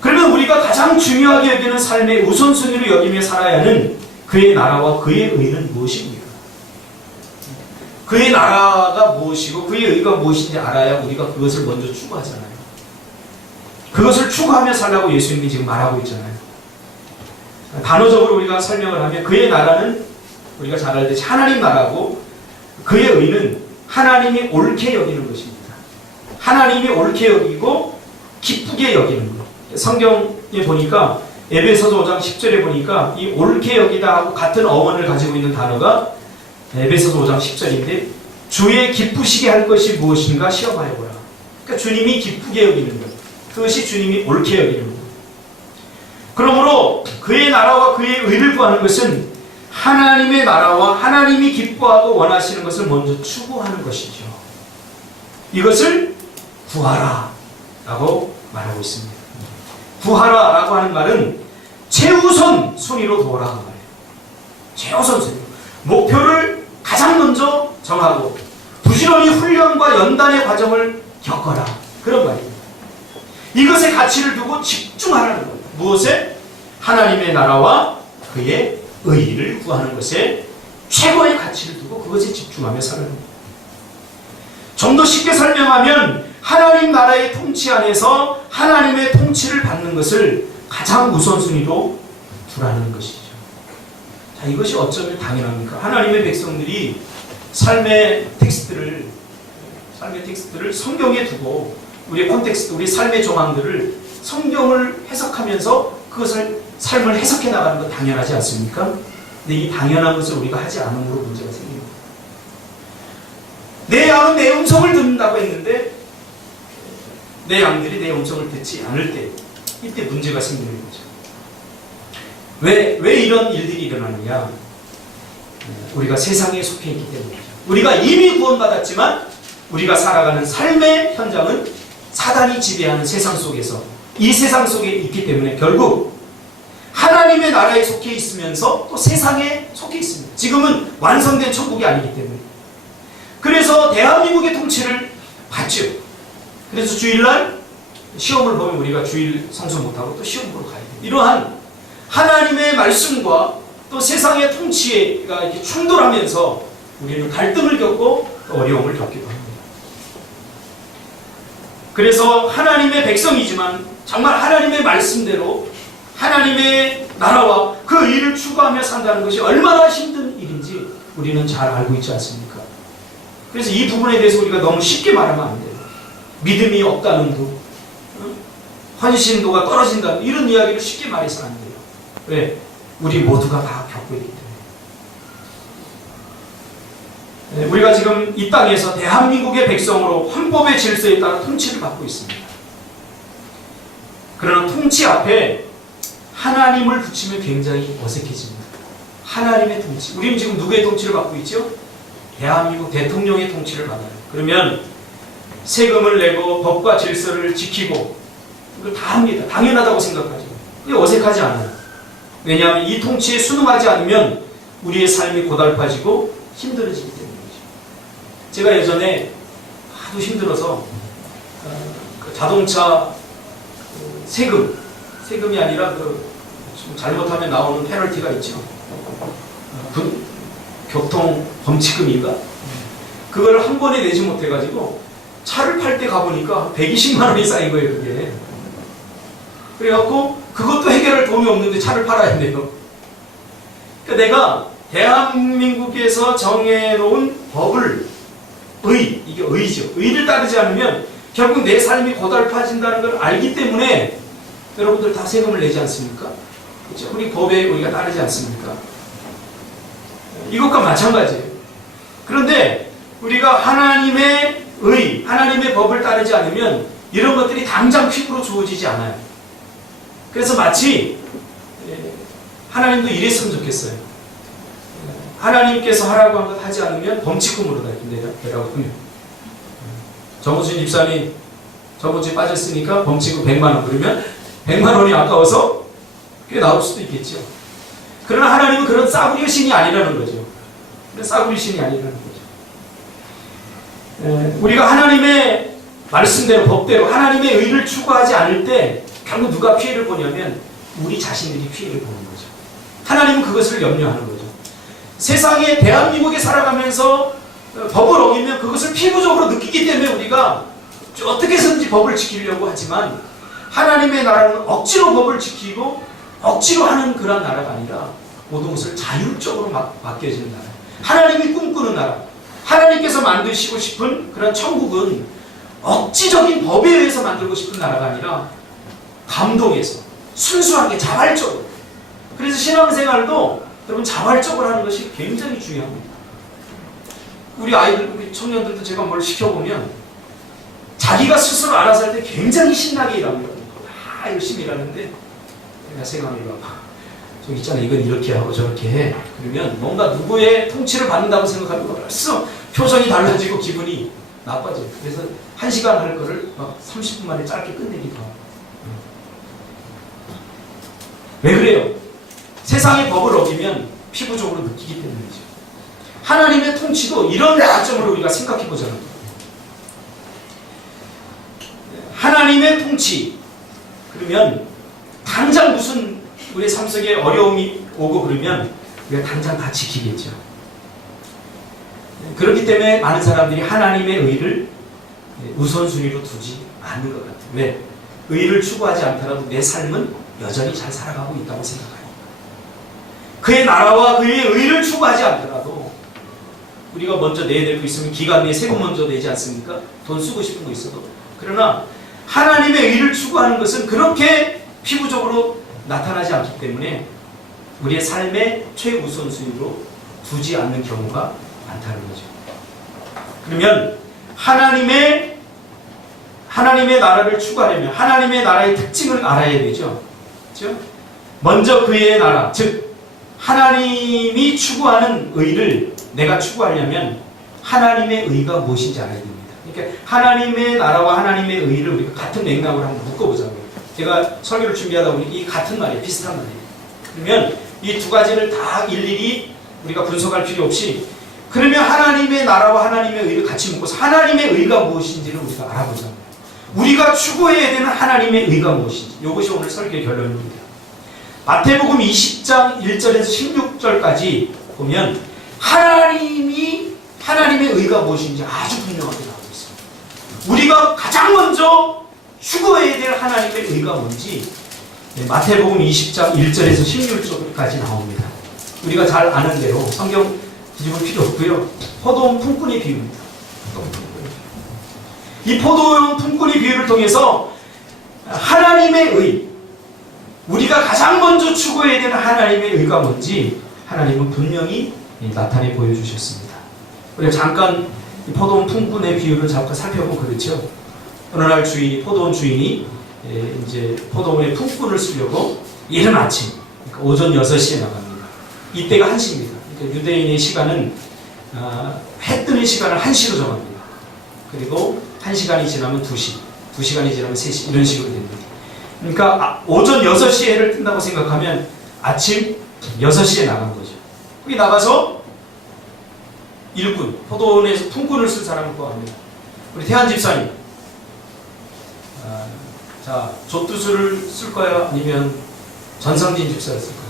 그러면 우리가 가장 중요하게 여기는 삶의 우선순위로 여기며 살아야 하는 그의 나라와 그의 의는 무엇입니까? 그의 나라가 무엇이고 그의 의가 무엇인지 알아야 우리가 그것을 먼저 추구하잖아요. 그것을 추구하며 살라고 예수님이 지금 말하고 있잖아요. 단어적으로 우리가 설명을 하면 그의 나라는 우리가 잘 알듯이 하나님 나라고 그의 의는 하나님이 옳게 여기는 것입니다. 하나님이 옳게 여기고 기쁘게 여기는 것. 성경에 보니까 에베소서 5장 10절에 보니까 이 옳게 여기다 하고 같은 어원을 가지고 있는 단어가 에베소서 5장 10절인데 주의 기쁘시게 할 것이 무엇인가 시험하여 보라. 그러니까 주님이 기쁘게 여기는 것. 그것이 주님이 옳게 여기는 것. 그러므로 그의 나라와 그의 의를 구하는 것은 하나님의 나라와 하나님이 기뻐하고 원하시는 것을 먼저 추구하는 것이죠. 이것을 구하라 라고 말하고 있습니다. 구하라 라고 하는 말은 최우선 순위로 두어라 그 말이에요. 최우선 순위. 목표를 가장 먼저 정하고 부지런히 훈련과 연단의 과정을 겪어라. 그런 말입니다. 이것에 가치를 두고 집중하라는 거예요. 무엇에? 하나님의 나라와 그의 의를 구하는 것에 최고의 가치를 두고 그것에 집중하며 살아가는 거예요. 좀 더 쉽게 설명하면 하나님 나라의 통치 안에서 하나님의 통치를 받는 것을 가장 우선순위로 두라는 것이죠. 자, 이것이 어쩌면 당연합니까? 하나님의 백성들이 삶의 텍스트를 성경에 두고 우리의 콘텍스트, 우리 삶의 조항들을 성경을 해석하면서 그것을 삶을 해석해 나가는 건 당연하지 않습니까? 근데 이 당연한 것을 우리가 하지 않음으로 문제가 생깁니다. 내 양은 내 음성을 듣는다고 했는데 내 양들이 내 음성을 듣지 않을 때 이때 문제가 생기는 거죠. 왜 이런 일들이 일어나느냐? 우리가 세상에 속해 있기 때문이죠. 우리가 이미 구원받았지만 우리가 살아가는 삶의 현장은 사단이 지배하는 세상 속에서 이 세상 속에 있기 때문에 결국 하나님의 나라에 속해 있으면서 또 세상에 속해 있습니다. 지금은 완성된 천국이 아니기 때문에. 그래서 대한민국의 통치를 받죠. 그래서 주일날 시험을 보면 우리가 주일 성수 못하고 또 시험 보러 가야 돼요. 이러한 하나님의 말씀과 또 세상의 통치가 이렇게 충돌하면서 우리는 갈등을 겪고 또 어려움을 겪기도 합니다. 그래서 하나님의 백성이지만 정말 하나님의 말씀대로 하나님의 나라와 그 일을 추구하며 산다는 것이 얼마나 힘든 일인지 우리는 잘 알고 있지 않습니까? 그래서 이 부분에 대해서 우리가 너무 쉽게 말하면 안 돼요. 믿음이 없다는 둥, 헌신도가 떨어진다 이런 이야기를 쉽게 말해서는 안 돼요. 왜? 우리 모두가 다 겪고 있기 때문에. 우리가 지금 이 땅에서 대한민국의 백성으로 헌법의 질서에 따라 통치를 받고 있습니다. 그러나 통치 앞에 하나님을 붙이면 굉장히 어색해집니다. 하나님의 통치. 우리는 지금 누구의 통치를 받고 있죠? 대한민국 대통령의 통치를 받아요. 그러면 세금을 내고 법과 질서를 지키고 이걸 다 합니다. 당연하다고 생각하죠. 그게 어색하지 않아요. 왜냐하면 이 통치에 순응하지 않으면 우리의 삶이 고달파지고 힘들어지기 때문이죠. 제가 예전에 하도 힘들어서 그 자동차 세금이 아니라 잘못하면 나오는 페널티가 있죠. 교통 범칙금인가? 그걸 한 번에 내지 못해가지고 차를 팔 때 가보니까 120만 원이 쌓인 거예요, 그게. 그래갖고 그것도 해결할 돈이 없는데 차를 팔아야 돼요. 그러니까 내가 대한민국에서 정해놓은 법을 이게 의죠. 의를 따르지 않으면 결국 내 삶이 고달파진다는 걸 알기 때문에 여러분들 다 세금을 내지 않습니까? 그렇죠? 우리 법에 우리가 따르지 않습니까? 이것과 마찬가지예요. 그런데 우리가 하나님의 하나님의 법을 따르지 않으면 이런 것들이 당장 피부로 주어지지 않아요. 그래서 마치 하나님도 이랬으면 좋겠어요. 하나님께서 하라고 한 것 하지 않으면 범칙금으로 내라고 하면. 정우진 집사님 저번 주에 빠졌으니까 범칙금 100만 원. 그러면 100만 원이 아까워서 꽤 나올 수도 있겠죠. 그러나 하나님은 그런 싸구려 신이 아니라는 거죠. 싸구려 신이 아니라는 거죠. 우리가 하나님의 말씀대로 법대로 하나님의 의를 추구하지 않을 때 결국 누가 피해를 보냐면 우리 자신들이 피해를 보는 거죠. 하나님은 그것을 염려하는 거죠. 세상에 대한민국에 살아가면서 법을 어기면 그것을 피부적으로 느끼기 때문에 우리가 어떻게 해서든지 법을 지키려고 하지만 하나님의 나라는 억지로 법을 지키고 억지로 하는 그런 나라가 아니라 모든 것을 자율적으로 맡겨지는 나라. 하나님이 꿈꾸는 나라. 하나님께서 만드시고 싶은 그런 천국은 억지적인 법에 의해서 만들고 싶은 나라가 아니라 감동해서 순수하게 자발적으로. 그래서 신앙생활도 여러분 자발적으로 하는 것이 굉장히 중요합니다. 우리 아이들, 우리 청년들도 제가 뭘 시켜보면 자기가 스스로 알아서 할 때 굉장히 신나게 일합니다. 다 열심히 일하는데 내가 생각해봐. 저기 있잖아, 이건 이렇게 하고 저렇게 해. 그러면 뭔가 누구의 통치를 받는다고 생각하면 벌써 표정이 달라지고 기분이 나빠져요. 그래서 1시간 할 거를 막 30분 만에 짧게 끝내기도 하고. 왜 그래요? 세상의 법을 어기면 피부적으로 느끼기 때문이죠. 하나님의 통치도 이런 관점으로 우리가 생각해보자는 거예요. 하나님의 통치, 그러면 당장 무슨 우리의 삶 속에 어려움이 오고 그러면 우리가 당장 다 지키겠죠. 그렇기 때문에 많은 사람들이 하나님의 의를 우선순위로 두지 않는 것 같아요. 왜? 의를 추구하지 않더라도 내 삶은 여전히 잘 살아가고 있다고 생각하니까. 그의 나라와 그의 의를 추구하지 않더라도 우리가 먼저 내야 될 거 있으면 기간 내에 세금 먼저 내지 않습니까? 돈 쓰고 싶은 거 있어도. 그러나 하나님의 의를 추구하는 것은 그렇게 피부적으로 나타나지 않기 때문에 우리의 삶의 최우선순위로 두지 않는 경우가 많다는 거죠. 그러면 하나님의 나라를 추구하려면 하나님의 나라의 특징을 알아야 되죠. 그렇죠? 먼저 그의 나라, 즉 하나님이 추구하는 의를 내가 추구하려면 하나님의 의가 무엇인지 알아야 됩니다. 그러니까 하나님의 나라와 하나님의 의를 우리가 같은 맥락으로 한번 묶어보자고요. 제가 설교를 준비하다 보니 이 같은 말이에요. 비슷한 말이에요. 그러면 이 두 가지를 다 일일이 우리가 분석할 필요 없이 그러면 하나님의 나라와 하나님의 의를 같이 묶어서 하나님의 의가 무엇인지를 우리가 알아보자고요. 우리가 추구해야 되는 하나님의 의가 무엇인지. 이것이 오늘 설교의 결론입니다. 마태복음 20장 1절에서 16절까지 보면 하나님의 의가 무엇인지 아주 분명하게 나오고 있습니다. 우리가 가장 먼저 추구해야 될 하나님의 의가 뭔지 마태복음 20장 1절에서 16절까지 나옵니다. 우리가 잘 아는 대로 성경 뒤집을 필요 없고요. 포도원 품꾼의 비유입니다. 이 포도원 품꾼의 비유를 통해서 하나님의 의, 우리가 가장 먼저 추구해야 되는 하나님의 의가 뭔지 하나님은 분명히 나타내 보여주셨습니다. 우리가 잠깐 이 포도원 품꾼의 비유를 잠깐 살펴보면 그렇죠. 어느 날 포도원 주인이 이제 포도원에 품꾼을 쓰려고 이른 아침, 그러니까 오전 6시에 나갑니다. 이때가 1시입니다. 그러니까 유대인의 시간은 해 뜨는 시간을 1시로 정합니다. 그리고 1시간이 지나면 2시, 2시간이 지나면 3시 이런 식으로 됩니다. 그러니까 오전 6시에 해를 뜬다고 생각하면 아침 6시에 나간 거죠. 거기 나가서 일꾼, 포도원에서 품꾼을 쓸 사람을 구합니다. 우리 태한 집사님, 자, 조투수를 쓸 거야? 아니면 전상진 집사를 쓸 거야?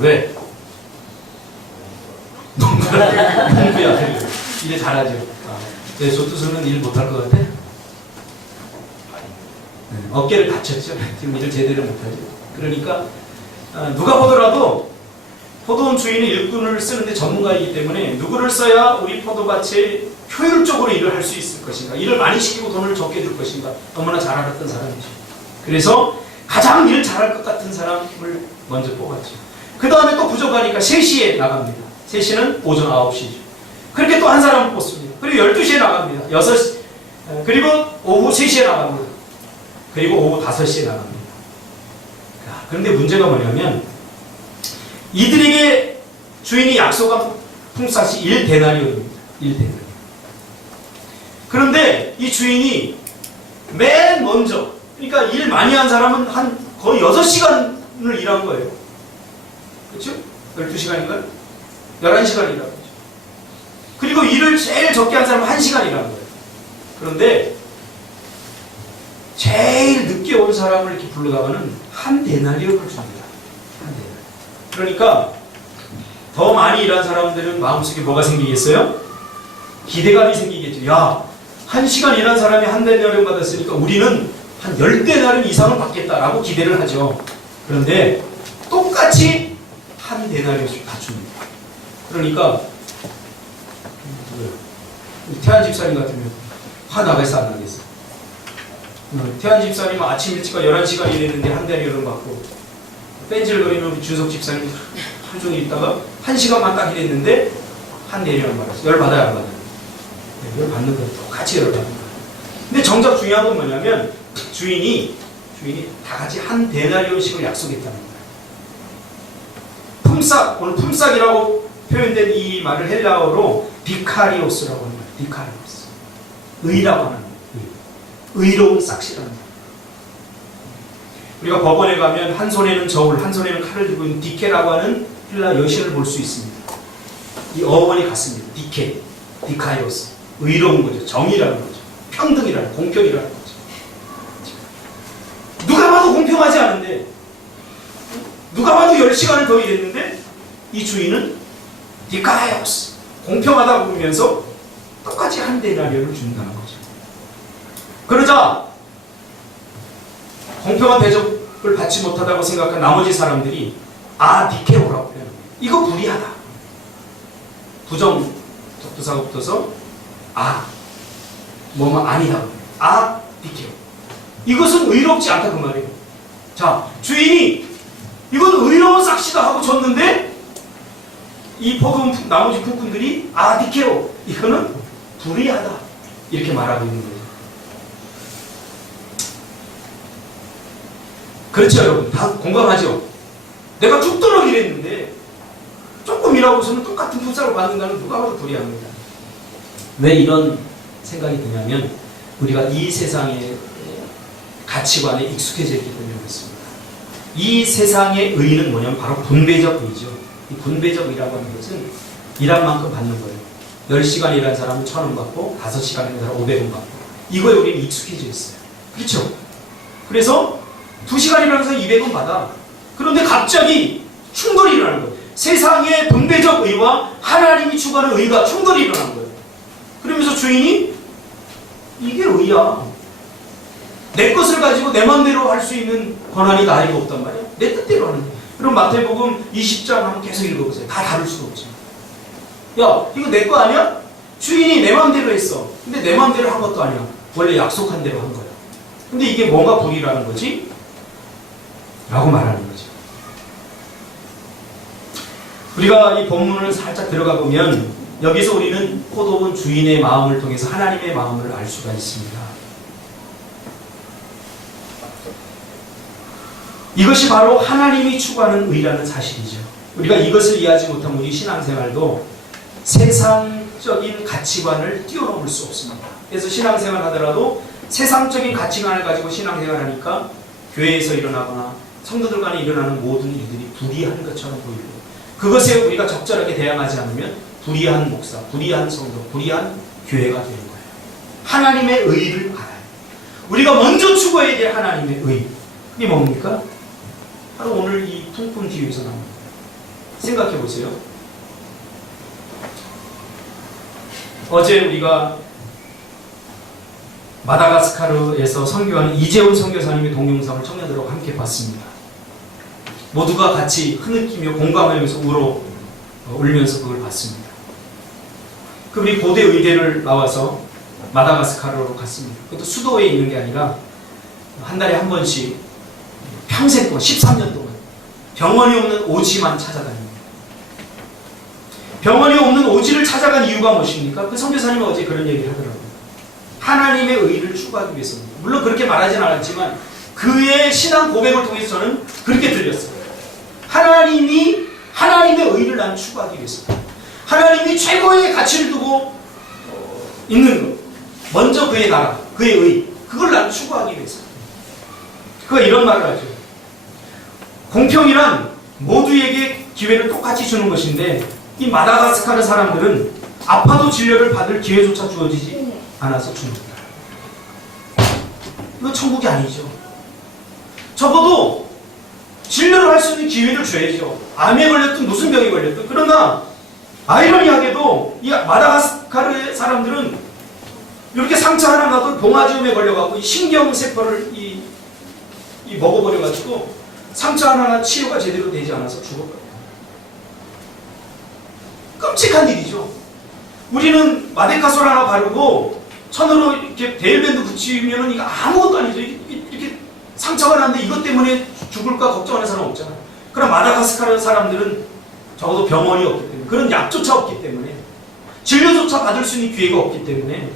왜? 농부야. 일 잘하죠. 네, 조투수는 일 못할 것 같아? 어깨를 다쳤죠. 지금 일을 제대로 못하죠. 그러니까 누가 보더라도 포도원 주인은 일꾼을 쓰는데 전문가이기 때문에 누구를 써야 우리 포도밭에 효율적으로 일을 할 수 있을 것인가, 일을 많이 시키고 돈을 적게 줄 것인가, 너무나 잘 알았던 사람이죠. 그래서 가장 일 잘할 것 같은 사람을 먼저 뽑았죠. 그 다음에 또 부족하니까 3시에 나갑니다. 3시는 오전 9시죠. 그렇게 또 한 사람을 뽑습니다. 그리고 12시에 나갑니다. 6시, 그리고 오후 3시에 나갑니다. 그리고 오후 5시에 나갑니다. 그런데 문제가 뭐냐면 이들에게 주인이 약속한 품삯이 1데나리온입니다. 1데나리온. 그런데 이 주인이 맨 먼저, 그러니까 일 많이 한 사람은 한 거의 6시간을 일한 거예요. 그렇죠? 12시간인가요? 11시간 일한 거죠. 그리고 일을 제일 적게 한 사람은 1시간 일한 거예요. 그런데 제일 늦게 온 사람을 이렇게 부르다가는 한 데나리온을 줍니다. 한 데나리온. 그러니까 더 많이 일한 사람들은 마음속에 뭐가 생기겠어요? 기대감이 생기겠죠. 야, 1시간 일한 사람이 한 데나리온 받았으니까 우리는 한 10데나리온 이상을 받겠다라고 기대를 하죠. 그런데 똑같이 한 데나리온씩 다 줍니다. 그러니까 태한 집사님 같으면 화 나겠어 안 나겠어? 태한 집사님은 아침 일찍가 11시간 일했는데 한 데나리온을 받고, 뺀질거리는 우리 준석 집사님 하루 종일 있다가 1시간만 딱 일했는데 한 데나리온을 받았어. 열 받아야 안 받아요? 네, 열 받는 건 똑같이 열 받는 거예요. 근데 정작 중요한 건 뭐냐면 주인이 다 같이 한 데나리온씩을 약속했다는 거예요. 품삯, 오늘 품삯이라고 표현된 이 말을 헬라어로 비카리오스라고 합니다. 비카리오스. 의라고 하는 거예요. 의로운 싹시라는 거예요. 우리가 법원에 가면 한 손에는 저울, 한 손에는 칼을 들고 있는 디케라고 하는 헬라 여신을 볼 수 있습니다. 이 어원이 같습니다. 디케, 디카이오스. 의로운 거죠. 정의라는 거죠. 평등이라는, 공평이라는 거죠. 누가 봐도 공평하지 않은데, 누가 봐도 10시간을 더 일했는데 이 주인은 디카이오스, 공평하다고 보면서 똑같이 한 데나리온을 준다는 거죠. 그러자 공평한 대접을 받지 못하다고 생각한 나머지 사람들이 디케오라고 해요. 이거 불의하다. 부정 접두사가 붙어서 뭐뭐 아니다. 디케오. 이것은 의롭지 않다 그 말이에요. 자, 주인이 이건 의로운 싹시다 하고 줬는데 이 포도원 나머지 품꾼들이 디케오, 이거는 불의하다 이렇게 말하고 있는 거죠. 그렇죠, 여러분. 다 공감하죠? 내가 죽도록 일했는데 조금 일하고서는 똑같은 품삯을 받는다는 누가 봐도 불의합니다. 왜 이런 생각이 드냐면 우리가 이 세상의 가치관에 익숙해져 있기 때문에 그렇습니다. 이 세상의 의는 뭐냐면 바로 분배적 의죠. 이 분배적 의라고 하는 것은 일한 만큼 받는 거예요. 10시간 일한 사람은 1,000원 받고 5시간 일한 사람은 500원 받고, 이거에 우리는 익숙해져 있어요. 그렇죠? 그래서 2시간 일하는 사람은 200원 받아. 그런데 갑자기 충돌이 일어나는 거예요. 세상의 분배적 의와 하나님이 추구하는 의가 충돌이 일어나는 거예요. 그러면서 주인이 이게 의야. 내 것을 가지고 내 맘대로 할 수 있는 권한이 나에게 없단 말이야. 내 뜻대로 하는 거야. 그럼 마태복음 20장 한번 계속 읽어보세요. 다 다룰 수가 없죠. 야, 이거 내 거 아니야? 주인이 내 맘대로 했어. 근데 내 맘대로 한 것도 아니야. 원래 약속한 대로 한 거야. 근데 이게 뭐가 불의라는 거지? 라고 말하는 거죠. 우리가 이 본문을 살짝 들어가 보면 여기서 우리는 포도원 주인의 마음을 통해서 하나님의 마음을 알 수가 있습니다. 이것이 바로 하나님이 추구하는 의라는 사실이죠. 우리가 이것을 이해하지 못한 우리 신앙생활도 세상적인 가치관을 뛰어넘을 수 없습니다. 그래서 신앙생활 하더라도 세상적인 가치관을 가지고 신앙생활 하니까 교회에서 일어나거나 성도들 간에 일어나는 모든 일들이 불의한 것처럼 보이고, 그것에 우리가 적절하게 대항하지 않으면 불의한 목사, 불의한 성도, 불의한 교회가 되는 거예요. 하나님의 의를 알아요. 우리가 먼저 추구해야 될 하나님의 의. 그게 뭡니까? 바로 오늘 이 풍풍 비유에서 나옵니다. 생각해 보세요. 어제 우리가 마다가스카르에서 선교하는 이재훈 선교사님의 동영상을 청년들하고 함께 봤습니다. 모두가 같이 흐느끼며 공감하면서 울면서 그걸 봤습니다. 그분이 고대 의대를 나와서 마다가스카르로 갔습니다. 그것도 수도에 있는 게 아니라 한 달에 한 번씩 평생 동안 13년 동안 병원이 없는 오지만 찾아다닙니다. 병원이 없는 오지를 찾아간 이유가 무엇입니까? 그 선교사님은 어제 그런 얘기를 하더라고요. 하나님의 의를 추구하기 위해서입니다. 물론 그렇게 말하진 않았지만 그의 신앙 고백을 통해서 저는 그렇게 들렸어요. 하나님의 의를 난 추구하기 위해서. 하나님이 최고의 가치를 두고 있는 것. 먼저 그의 나라, 그의 의. 그걸 난 추구하기 위해서. 그가 이런 말을 하죠. 공평이란 모두에게 기회를 똑같이 주는 것인데 이 마다가스카르 사람들은 아파도 진료를 받을 기회조차 주어지지 않아서 죽는다. 이건 천국이 아니죠. 적어도 진료를 할 수 있는 기회를 줘야죠. 암에 걸렸든 무슨 병에 걸렸든. 그러나 아이러니하게도 이 마다가스카르의 사람들은 이렇게 상처 하나 나도 봉화지음에 걸려갖고 신경세포를 먹어버려가지고 상처 하나 치료가 제대로 되지 않아서 죽어버려요. 끔찍한 일이죠. 우리는 마데카솔 하나 바르고 천으로 이렇게 데일밴드 붙이면 이거 아무것도 아니죠. 이렇게 상처가 났는데 이것 때문에 죽을까 걱정하는 사람 없잖아요. 그럼 마다가스카르 사람들은 적어도 병원이 없기 때문에, 그런 약조차 없기 때문에, 진료조차 받을 수 있는 기회가 없기 때문에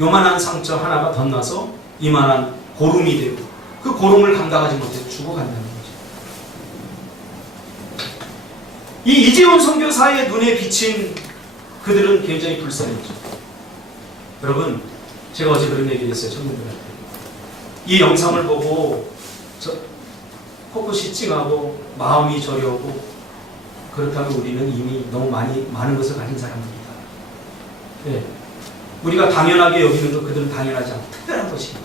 요만한 상처 하나가 덧나서 이만한 고름이 되고 그 고름을 감당하지 못해서 죽어간다는 거죠. 이 이재훈 선교사의 눈에 비친 그들은 굉장히 불쌍했죠. 여러분, 제가 어제 그런 얘기를 했어요. 청년들한테. 이 영상을 보고 코끝이 찡하고 마음이 저려오고 그렇다면 우리는 이미 너무 많은 것을 가진 사람들이다. 네. 우리가 당연하게 여기는 것 그들은 당연하지 않고 특별한 것인데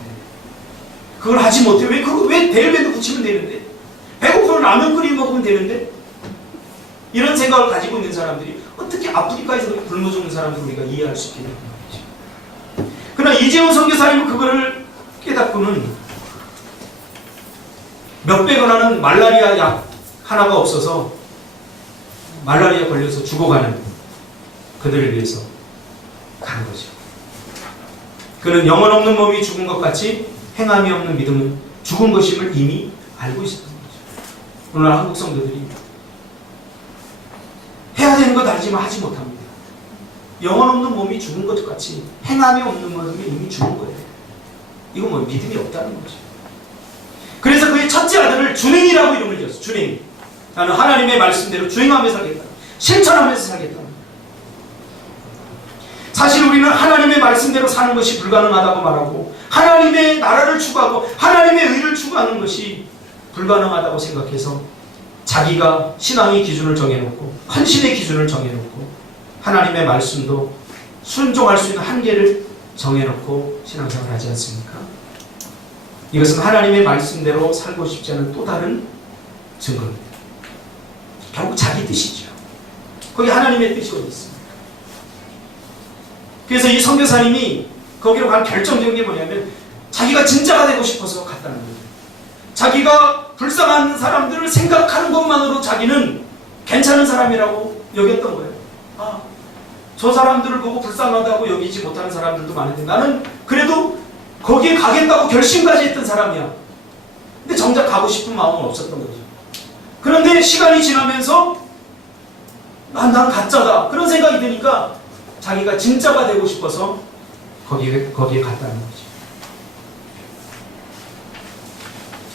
그걸 하지 못해. 왜 데일밴드 붙이면 되는데? 배고프면 라면 끓여 먹으면 되는데? 이런 생각을 가지고 있는 사람들이 어떻게 아프리카에서 굶어 죽는 사람들을 우리가 이해할 수 있겠냐는 말이죠. 그러나 이재훈 선교사님은 그거를 깨닫고는 몇백 원 하는 말라리아 약 하나가 없어서 말라리아 걸려서 죽어가는 그들을 위해서 간 거죠. 그는 영혼 없는 몸이 죽은 것 같이 행함이 없는 믿음은 죽은 것임을 이미 알고 있었던 거죠. 오늘 한국 성도들이 해야 되는 것 알지만 하지 못합니다. 영혼 없는 몸이 죽은 것 같이 행함이 없는 몸이 이미 죽은 거예요. 이건 뭐 믿음이 없다는 거죠. 그래서 그의 첫째 아들을 준행이라고 이름을 지었어요. 준행. 나는 하나님의 말씀대로 주행하면서 살겠다. 실천하면서 살겠다. 사실 우리는 하나님의 말씀대로 사는 것이 불가능하다고 말하고 하나님의 나라를 추구하고 하나님의 의를 추구하는 것이 불가능하다고 생각해서 자기가 신앙의 기준을 정해놓고 헌신의 기준을 정해놓고 하나님의 말씀도 순종할 수 있는 한계를 정해놓고 신앙생활을 하지 않습니까? 이것은 하나님의 말씀대로 살고 싶지 않은 또 다른 증거입니다. 결국 자기 뜻이죠. 거기 하나님의 뜻이 어디 있습니까? 그래서 이 선교사님이 거기로 간 결정적인 게 뭐냐면 자기가 진짜가 되고 싶어서 갔다는 거예요. 자기가 불쌍한 사람들을 생각하는 것만으로 자기는 괜찮은 사람이라고 여겼던 거예요. 아, 저 사람들을 보고 불쌍하다고 여기지 못하는 사람들도 많은데 나는 그래도 거기에 가겠다고 결심까지 했던 사람이야. 근데 정작 가고 싶은 마음은 없었던 거죠. 그런데 시간이 지나면서 난 가짜다 그런 생각이 드니까 자기가 진짜가 되고 싶어서 거기에 갔다는 거죠.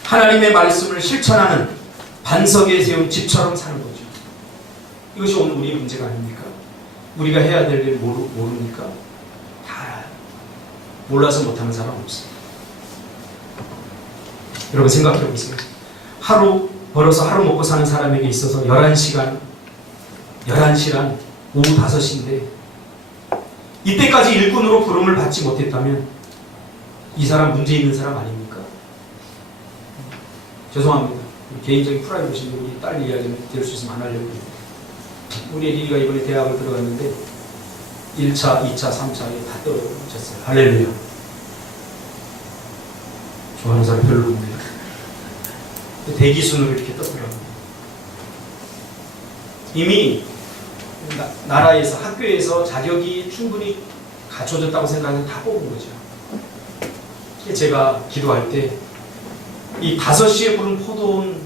하나님의 말씀을 실천하는 반석에 세운 집처럼 사는 거죠. 이것이 오늘 우리의 문제가 아닙니까? 우리가 해야 될 일 모릅니까? 다 몰라서 못하는 사람 없습니다. 여러분 생각해 보세요. 하루 벌어서 하루 먹고 사는 사람에게 있어서 11시간 11시란 오후 5시인데 이때까지 일꾼으로 부름을 받지 못했다면 이 사람 문제 있는 사람 아닙니까? 죄송합니다. 개인적인 프라이버시인데 우리 딸 이야기는 될 수 있으면 안 하려고 해요. 우리 리리가 이번에 대학을 들어갔는데 1차, 2차, 3차에 다 떨어졌어요. 할렐루야. 좋아하는 사람 별로 없네요. 대기순으로 이렇게 떴더라고요. 이미 나라에서, 학교에서 자격이 충분히 갖춰졌다고 생각하면 다 뽑은 거죠. 제가 기도할 때 이 5시에 부른 포도원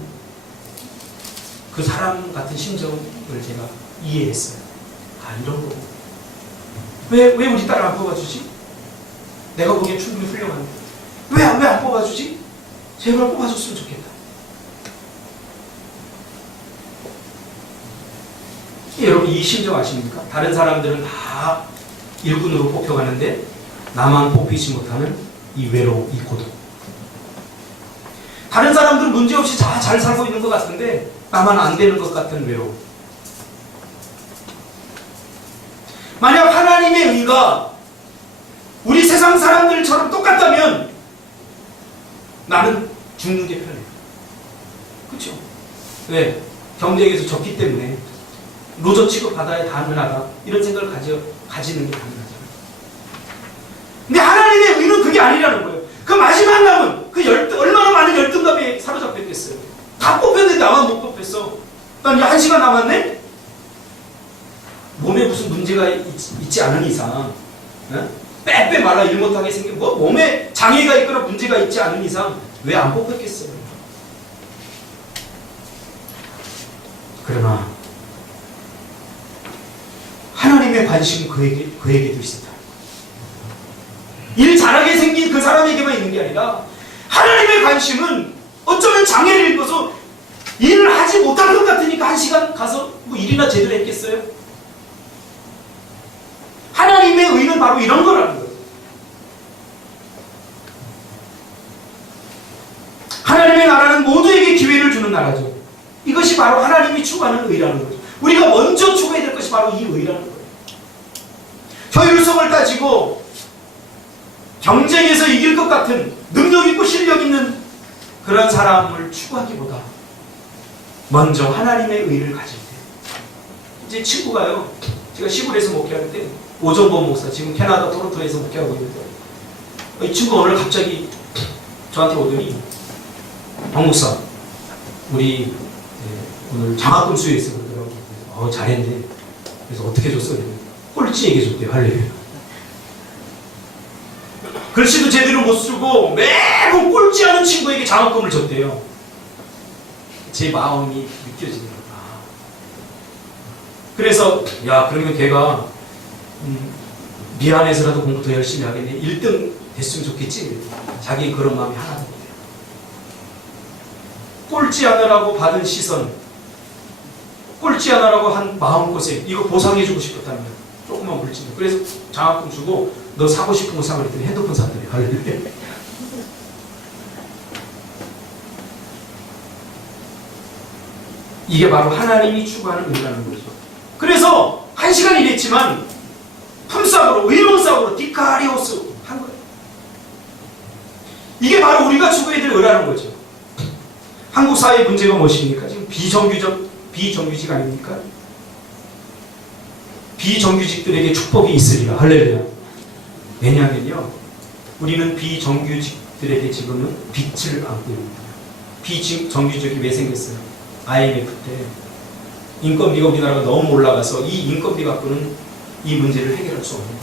그 사람 같은 심정을 제가 이해했어요. 아, 이런 거고. 왜 우리 딸을 안 뽑아주지? 내가 보기엔 충분히 훌륭한데. 왜 안 뽑아주지? 제발 뽑아줬으면 좋겠다. 여러분 이 심정 아십니까? 다른 사람들은 다 일꾼으로 뽑혀가는데 나만 뽑히지 못하는 이 외로움, 이 고독. 다른 사람들은 문제없이 잘 살고 있는 것 같은데 나만 안 되는 것 같은 외로움. 만약 하나님의 의가 우리 세상 사람들처럼 똑같다면 나는 죽는 게 편해요. 그렇죠? 왜? 경쟁에서 졌기 때문에 로저 취급받아야 당연하다 이런 생각을 가지는 게 당연하잖아요. 근데 하나님의 의는 그게 아니라는 거예요. 그 마지막 남은 그 얼마나 많은 열등감에 사로잡혔겠어요. 다 뽑혔는데 나만 못 뽑혔어. 난 이제 1시간 남았네? 몸에 무슨 문제가 있지 않은 이상 빼빼 말라 일 못하게 생긴 몸에 장애가 있거나 문제가 있지 않은 이상 왜 안 뽑혔겠어요? 그러나 하나님의 관심은 그에게도 있었다. 일 잘하게 생긴 그 사람에게만 있는 게 아니라 하나님의 관심은 어쩌면 장애를 입어서 일을 하지 못할 것 같으니까 1시간 가서 뭐 일이나 제대로 했겠어요? 하나님의 의는 바로 이런 거라는 거예요. 하나님의 나라는 모두에게 기회를 주는 나라죠. 이것이 바로 하나님이 추구하는 의라는 거죠. 우리가 먼저 추구해야 될 것이 바로 이 의라는 거예요. 효율성을 따지고 경쟁에서 이길 것 같은 능력 있고 실력 있는 그런 사람을 추구하기보다 먼저 하나님의 의를 가질 때, 이제 친구가요, 제가 시골에서 목회할 때 오정범 목사, 지금 캐나다 토론토에서 목회하고 있는데 이 친구가 오늘 갑자기 저한테 오더니 박 목사, 우리 오늘 장학금 수여했어 그러더라고요. 잘했네. 그래서 어떻게 줬어? 꼴찌 얘기해줬대요. 할렐루야. 글씨도 제대로 못 쓰고 매번 꼴찌하는 친구에게 장학금을 줬대요. 제 마음이 느껴지더라고요. 그래서 야, 그러면 걔가 미안해서라도 공부 더 열심히 하겠네. 1등 됐으면 좋겠지. 자기 그런 마음이 하나도 없대요. 꼴찌하느라고 받은 시선, 꼴찌하느라고 한 마음고생, 이거 보상해주고 싶었다면 조금만 물지. 그래서 장학금 주고 너 사고 싶은 거 사고 그랬더니 핸드폰 샀더니 할렐루야. 이게 바로 하나님이 추구하는 의라는 거죠. 그래서 1시간 일했지만 품삯으로, 의로움싸움으로 디카리오스 한 거예요. 이게 바로 우리가 추구해야 될 의라는 거죠. 한국 사회의 문제가 무엇입니까? 지금 비정규직 아닙니까? 비정규직들에게 축복이 있으리라. 할렐루야. 왜냐하면요, 우리는 비정규직들에게 지금은 빚을 안고 있습니다. 비정규직이 왜 생겼어요? IMF 때 인건비가 우리나라가 너무 올라가서 이 인건비 갖고는 이 문제를 해결할 수 없는 거예요.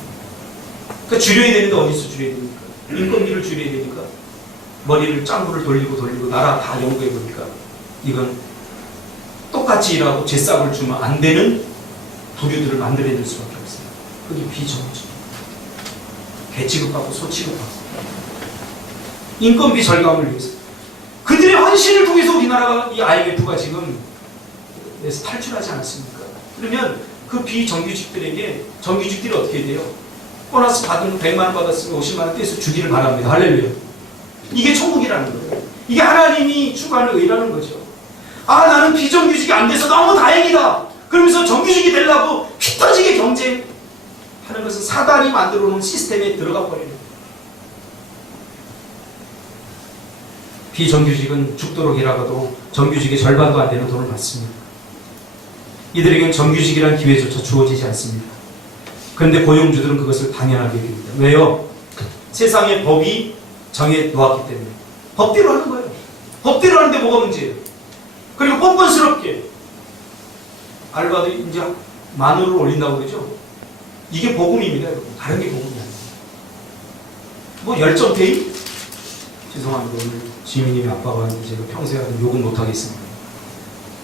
그러니까 줄여야 되는데 어디서 줄여야 됩니까? 인건비를 줄여야 되니까 머리를 짱구를 돌리고 나라 다 연구해 보니까 이건 똑같이 일하고 제싹을 주면 안 되는 부류들을 만들어낼 수밖에 없어요. 그게 비정규직. 개취급받고 소취급받고 인건비 절감을 위해서 그들의 헌신을 통해서 우리나라가 이 IMF가 지금 에서 탈출하지 않았습니까? 그러면 그 비정규직들에게 정규직들이 어떻게 돼요? 보너스 받으면 100만 원 받았으면 50만 원 떼서 주기를 바랍니다. 할렐루야. 이게 천국이라는 거예요. 이게 하나님이 추구하는 의라는 거죠. 아, 나는 비정규직이 안 돼서 너무 다행이다. 그러면서 정규직이 되려고 피 터지게 경쟁하는 것은 사단이 만들어 놓은 시스템에 들어가 버리는 거예요. 비정규직은 죽도록 일하고도 정규직의 절반도 안 되는 돈을 받습니다. 이들에게는 정규직이라는 기회조차 주어지지 않습니다. 그런데 고용주들은 그것을 당연하게 여깁니다. 왜요? 세상의 법이 정해 놓았기 때문에. 법대로 하는 거예요. 법대로 하는데 뭐가 문제예요? 그리고 뻔뻔스럽게 알바도 이제 10,000원을 올린다고 그러죠? 이게 복음입니다, 여러분. 다른 게 복음이 아니에요. 뭐 열정페이? 죄송합니다. 오늘 지민님이 아빠가 하는데 제가 평소에 하던 욕은 못하겠습니다.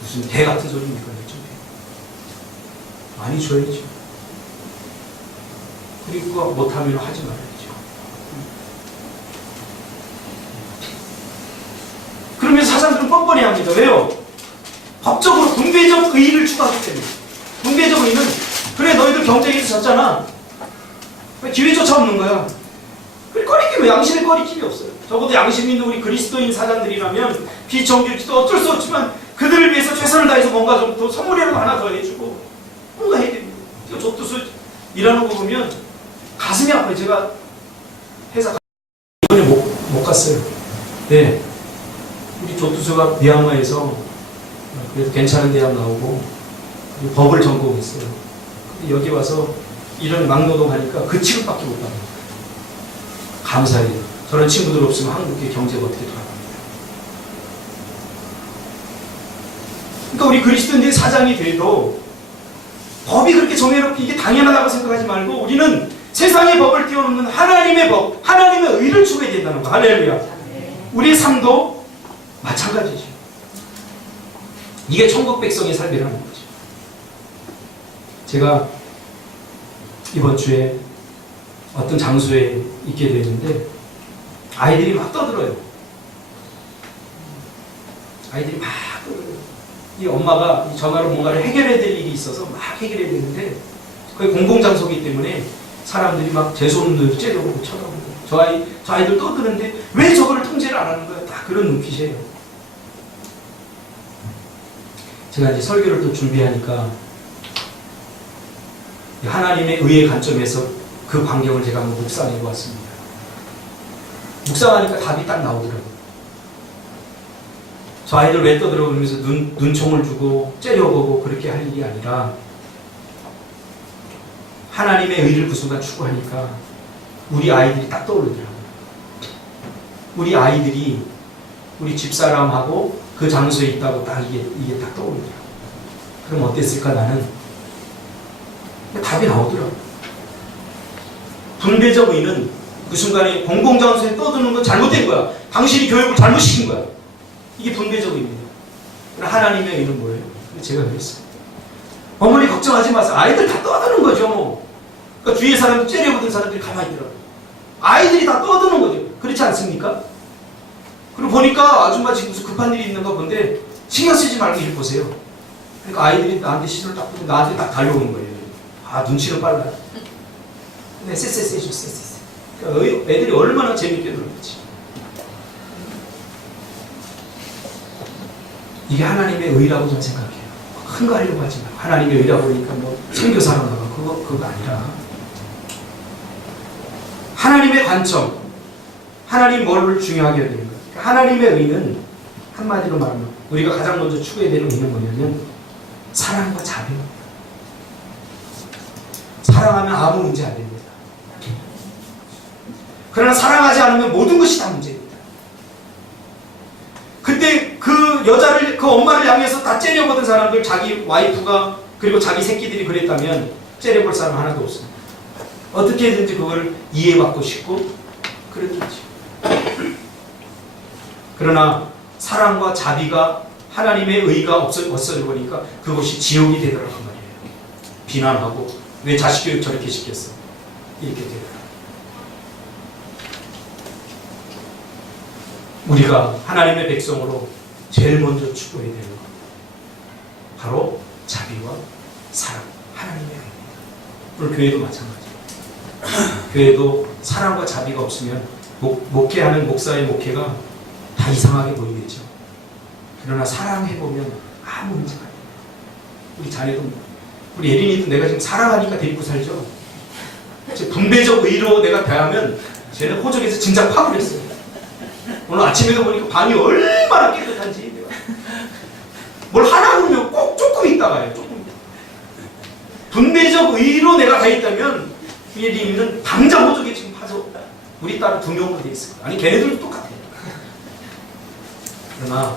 무슨 개 같은 소리입니까, 열정페이? 많이 줘야죠. 그리고 못하면 하지 말아야죠. 그러면 사장들은 뻔뻔히 합니다. 왜요? 법적으로 분배적 의의를 추구하기 때문에. 분배적 의의는 그래 너희들 경쟁에서 졌잖아. 왜 기회조차 없는 거야. 꺼리낌이 양심의 꺼리낌이 없어요. 적어도 양심 있는 우리 그리스도인 사장들이라면 비정규직도 어쩔 수 없지만 그들을 위해서 최선을 다해서 뭔가 좀 더 선물이라도 하나 더 해주고 뭔가 해야 됩니다. 조투수 일하는 거 보면 가슴이 아파요. 제가 회사 이번에 못 갔어요. 네. 우리 조투수가 미얀마에서 그래도 괜찮은 대학 나오고 법을 전공했어요. 근데 여기 와서 이런 막노동 하니까 그 취급밖에 못 받아요. 감사해요. 저런 친구들 없으면 한국의 경제가 어떻게 돌아갑니다. 그러니까 우리 그리스도인들이 사장이 돼도 법이 그렇게 정해놓고 이게 당연하다고 생각하지 말고 우리는 세상의 법을 뛰어넘는 하나님의 법, 하나님의 의를 추구해야 된다는 거. 할렐루야. 우리의 삶도 마찬가지죠. 이게 천국 백성의 삶이라는 거죠. 제가 이번 주에 어떤 장소에 있게 됐는데 아이들이 막 떠들어요. 아이들이 막 떠들어요. 이 엄마가 전화로 뭔가를 해결해야 될 일이 있어서 막 해결해야 되는데 거기 공공장소이기 때문에 사람들이 막 재수없는 째려보고 쳐다보고 저 아이들 떠드는데 왜 저거를 통제를 안 하는 거야? 다 그런 눈빛이에요. 제가 이제 설교를 또 준비하니까 하나님의 의의 관점에서 그 광경을 제가 한번 묵상해 보았습니다. 묵상하니까 답이 딱 나오더라고요. 저 아이들 왜 떠들어 그러면서 눈총을 주고 째려보고 그렇게 할 일이 아니라 하나님의 의를 그 순간 추구하니까 우리 아이들이 딱 떠오르더라고요. 우리 아이들이 우리 집사람하고 그 장소에 있다고 딱 이게 딱 떠오르더라고요. 그럼 어땠을까 나는? 답이 나오더라고요. 분배적 의는 그 순간에 공공장소에 떠드는 건 잘못된 거야. 당신이 교육을 잘못 시킨 거야. 이게 분배적 의입니다. 하나님의 의는 뭐예요? 제가 그랬어요. 어머니 걱정하지 마세요. 아이들 다 떠드는 거죠. 그러니까 주위의 사람들 째려보던 사람들이 가만히 있더라고요. 아이들이 다 떠드는 거죠. 그렇지 않습니까? 그리고 보니까 아줌마 지금 무슨 급한 일이 있는가 본데 신경 쓰지 말고 일 보세요. 그러니까 아이들이 나한테 시선을 딱 보고 나한테 딱 달려오는 거예요. 아, 눈치는 빨라요. 근데 쎄. 그러니까 애들이 얼마나 재밌게 놀았지. 이게 하나님의 의라고 저는 생각해요. 큰 거 하려고 하지 말고 하나님의 의라고 그러니까 뭐 선교사로 나가 그거 아니라 하나님의 관점, 하나님 뭐를 중요하게 여기는 거예요. 하나님의 의는 한마디로 말하면 우리가 가장 먼저 추구해야 되는 의는 뭐냐면 사랑과 자비입니다. 사랑하면 아무 문제 안 됩니다. 그러나 사랑하지 않으면 모든 것이 다 문제입니다. 그때 그 여자를, 그 엄마를 향해서 다 째려보던 사람들, 자기 와이프가 그리고 자기 새끼들이 그랬다면 째려볼 사람 하나도 없습니다. 어떻게든지 그걸 이해받고 싶고 그랬겠지. 그러나 사랑과 자비가 하나님의 의가 없어져 버리니까 그것이 지옥이 되더라고 말이에요. 비난하고 왜 자식 교육 저렇게 시켰어? 이렇게 되더라고요. 우리가 하나님의 백성으로 제일 먼저 추구해야 되는 것 바로 자비와 사랑, 하나님의 의입니다. 오늘 교회도 마찬가지예요. 교회도 사랑과 자비가 없으면 목회하는 목사의 목회가 다 이상하게 보이겠죠. 그러나 사랑해보면 아무 문제가 아니에요. 우리 자녀도, 우리 예린이도 내가 지금 사랑하니까 데리고 살죠. 분배적 의로 내가 대하면 쟤는 호적에서 진짜 파울했어요. 오늘 아침에도 보니까 방이 얼마나 깨끗한지. 내가 뭘 하나 그러면 꼭 조금 있다가요. 조금. 분배적 의로 내가 다 있다면 예린이는 당장 호적에 지금 파서 우리 딸 2명으로 돼 있을 거야. 아니 걔네들도 똑같아요. 그러나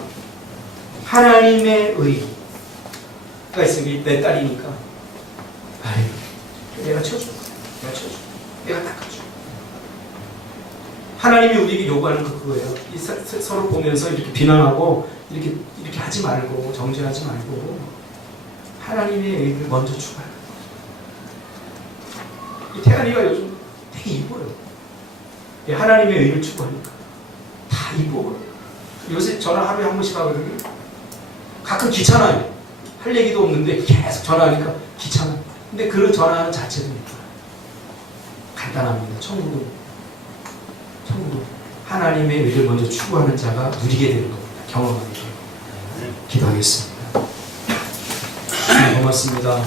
하나님의 의가 있으면 내 딸이니까 아유, 내가 쳐줘. 내가 쳐줘. 내가 닦아줘. 하나님이 우리에게 요구하는 거 그거예요. 서로 보면서 이렇게 비난하고 이렇게 하지 말고 정죄하지 말고 하나님의 의를 먼저 추구하라. 이 태안이가 요즘 되게 이뻐요. 하나님의 의를 추구하니까 다 이뻐요. 요새 전화 하루에 한 번씩 하거든요. 가끔 귀찮아요. 할 얘기도 없는데 계속 전화하니까 귀찮아요. 근데 그 전화하는 자체도 간단합니다. 천국은 하나님의 의를 먼저 추구하는 자가 누리게 되는 겁니다. 경험하게 되는 겁니다. 기도하겠습니다. 고맙습니다.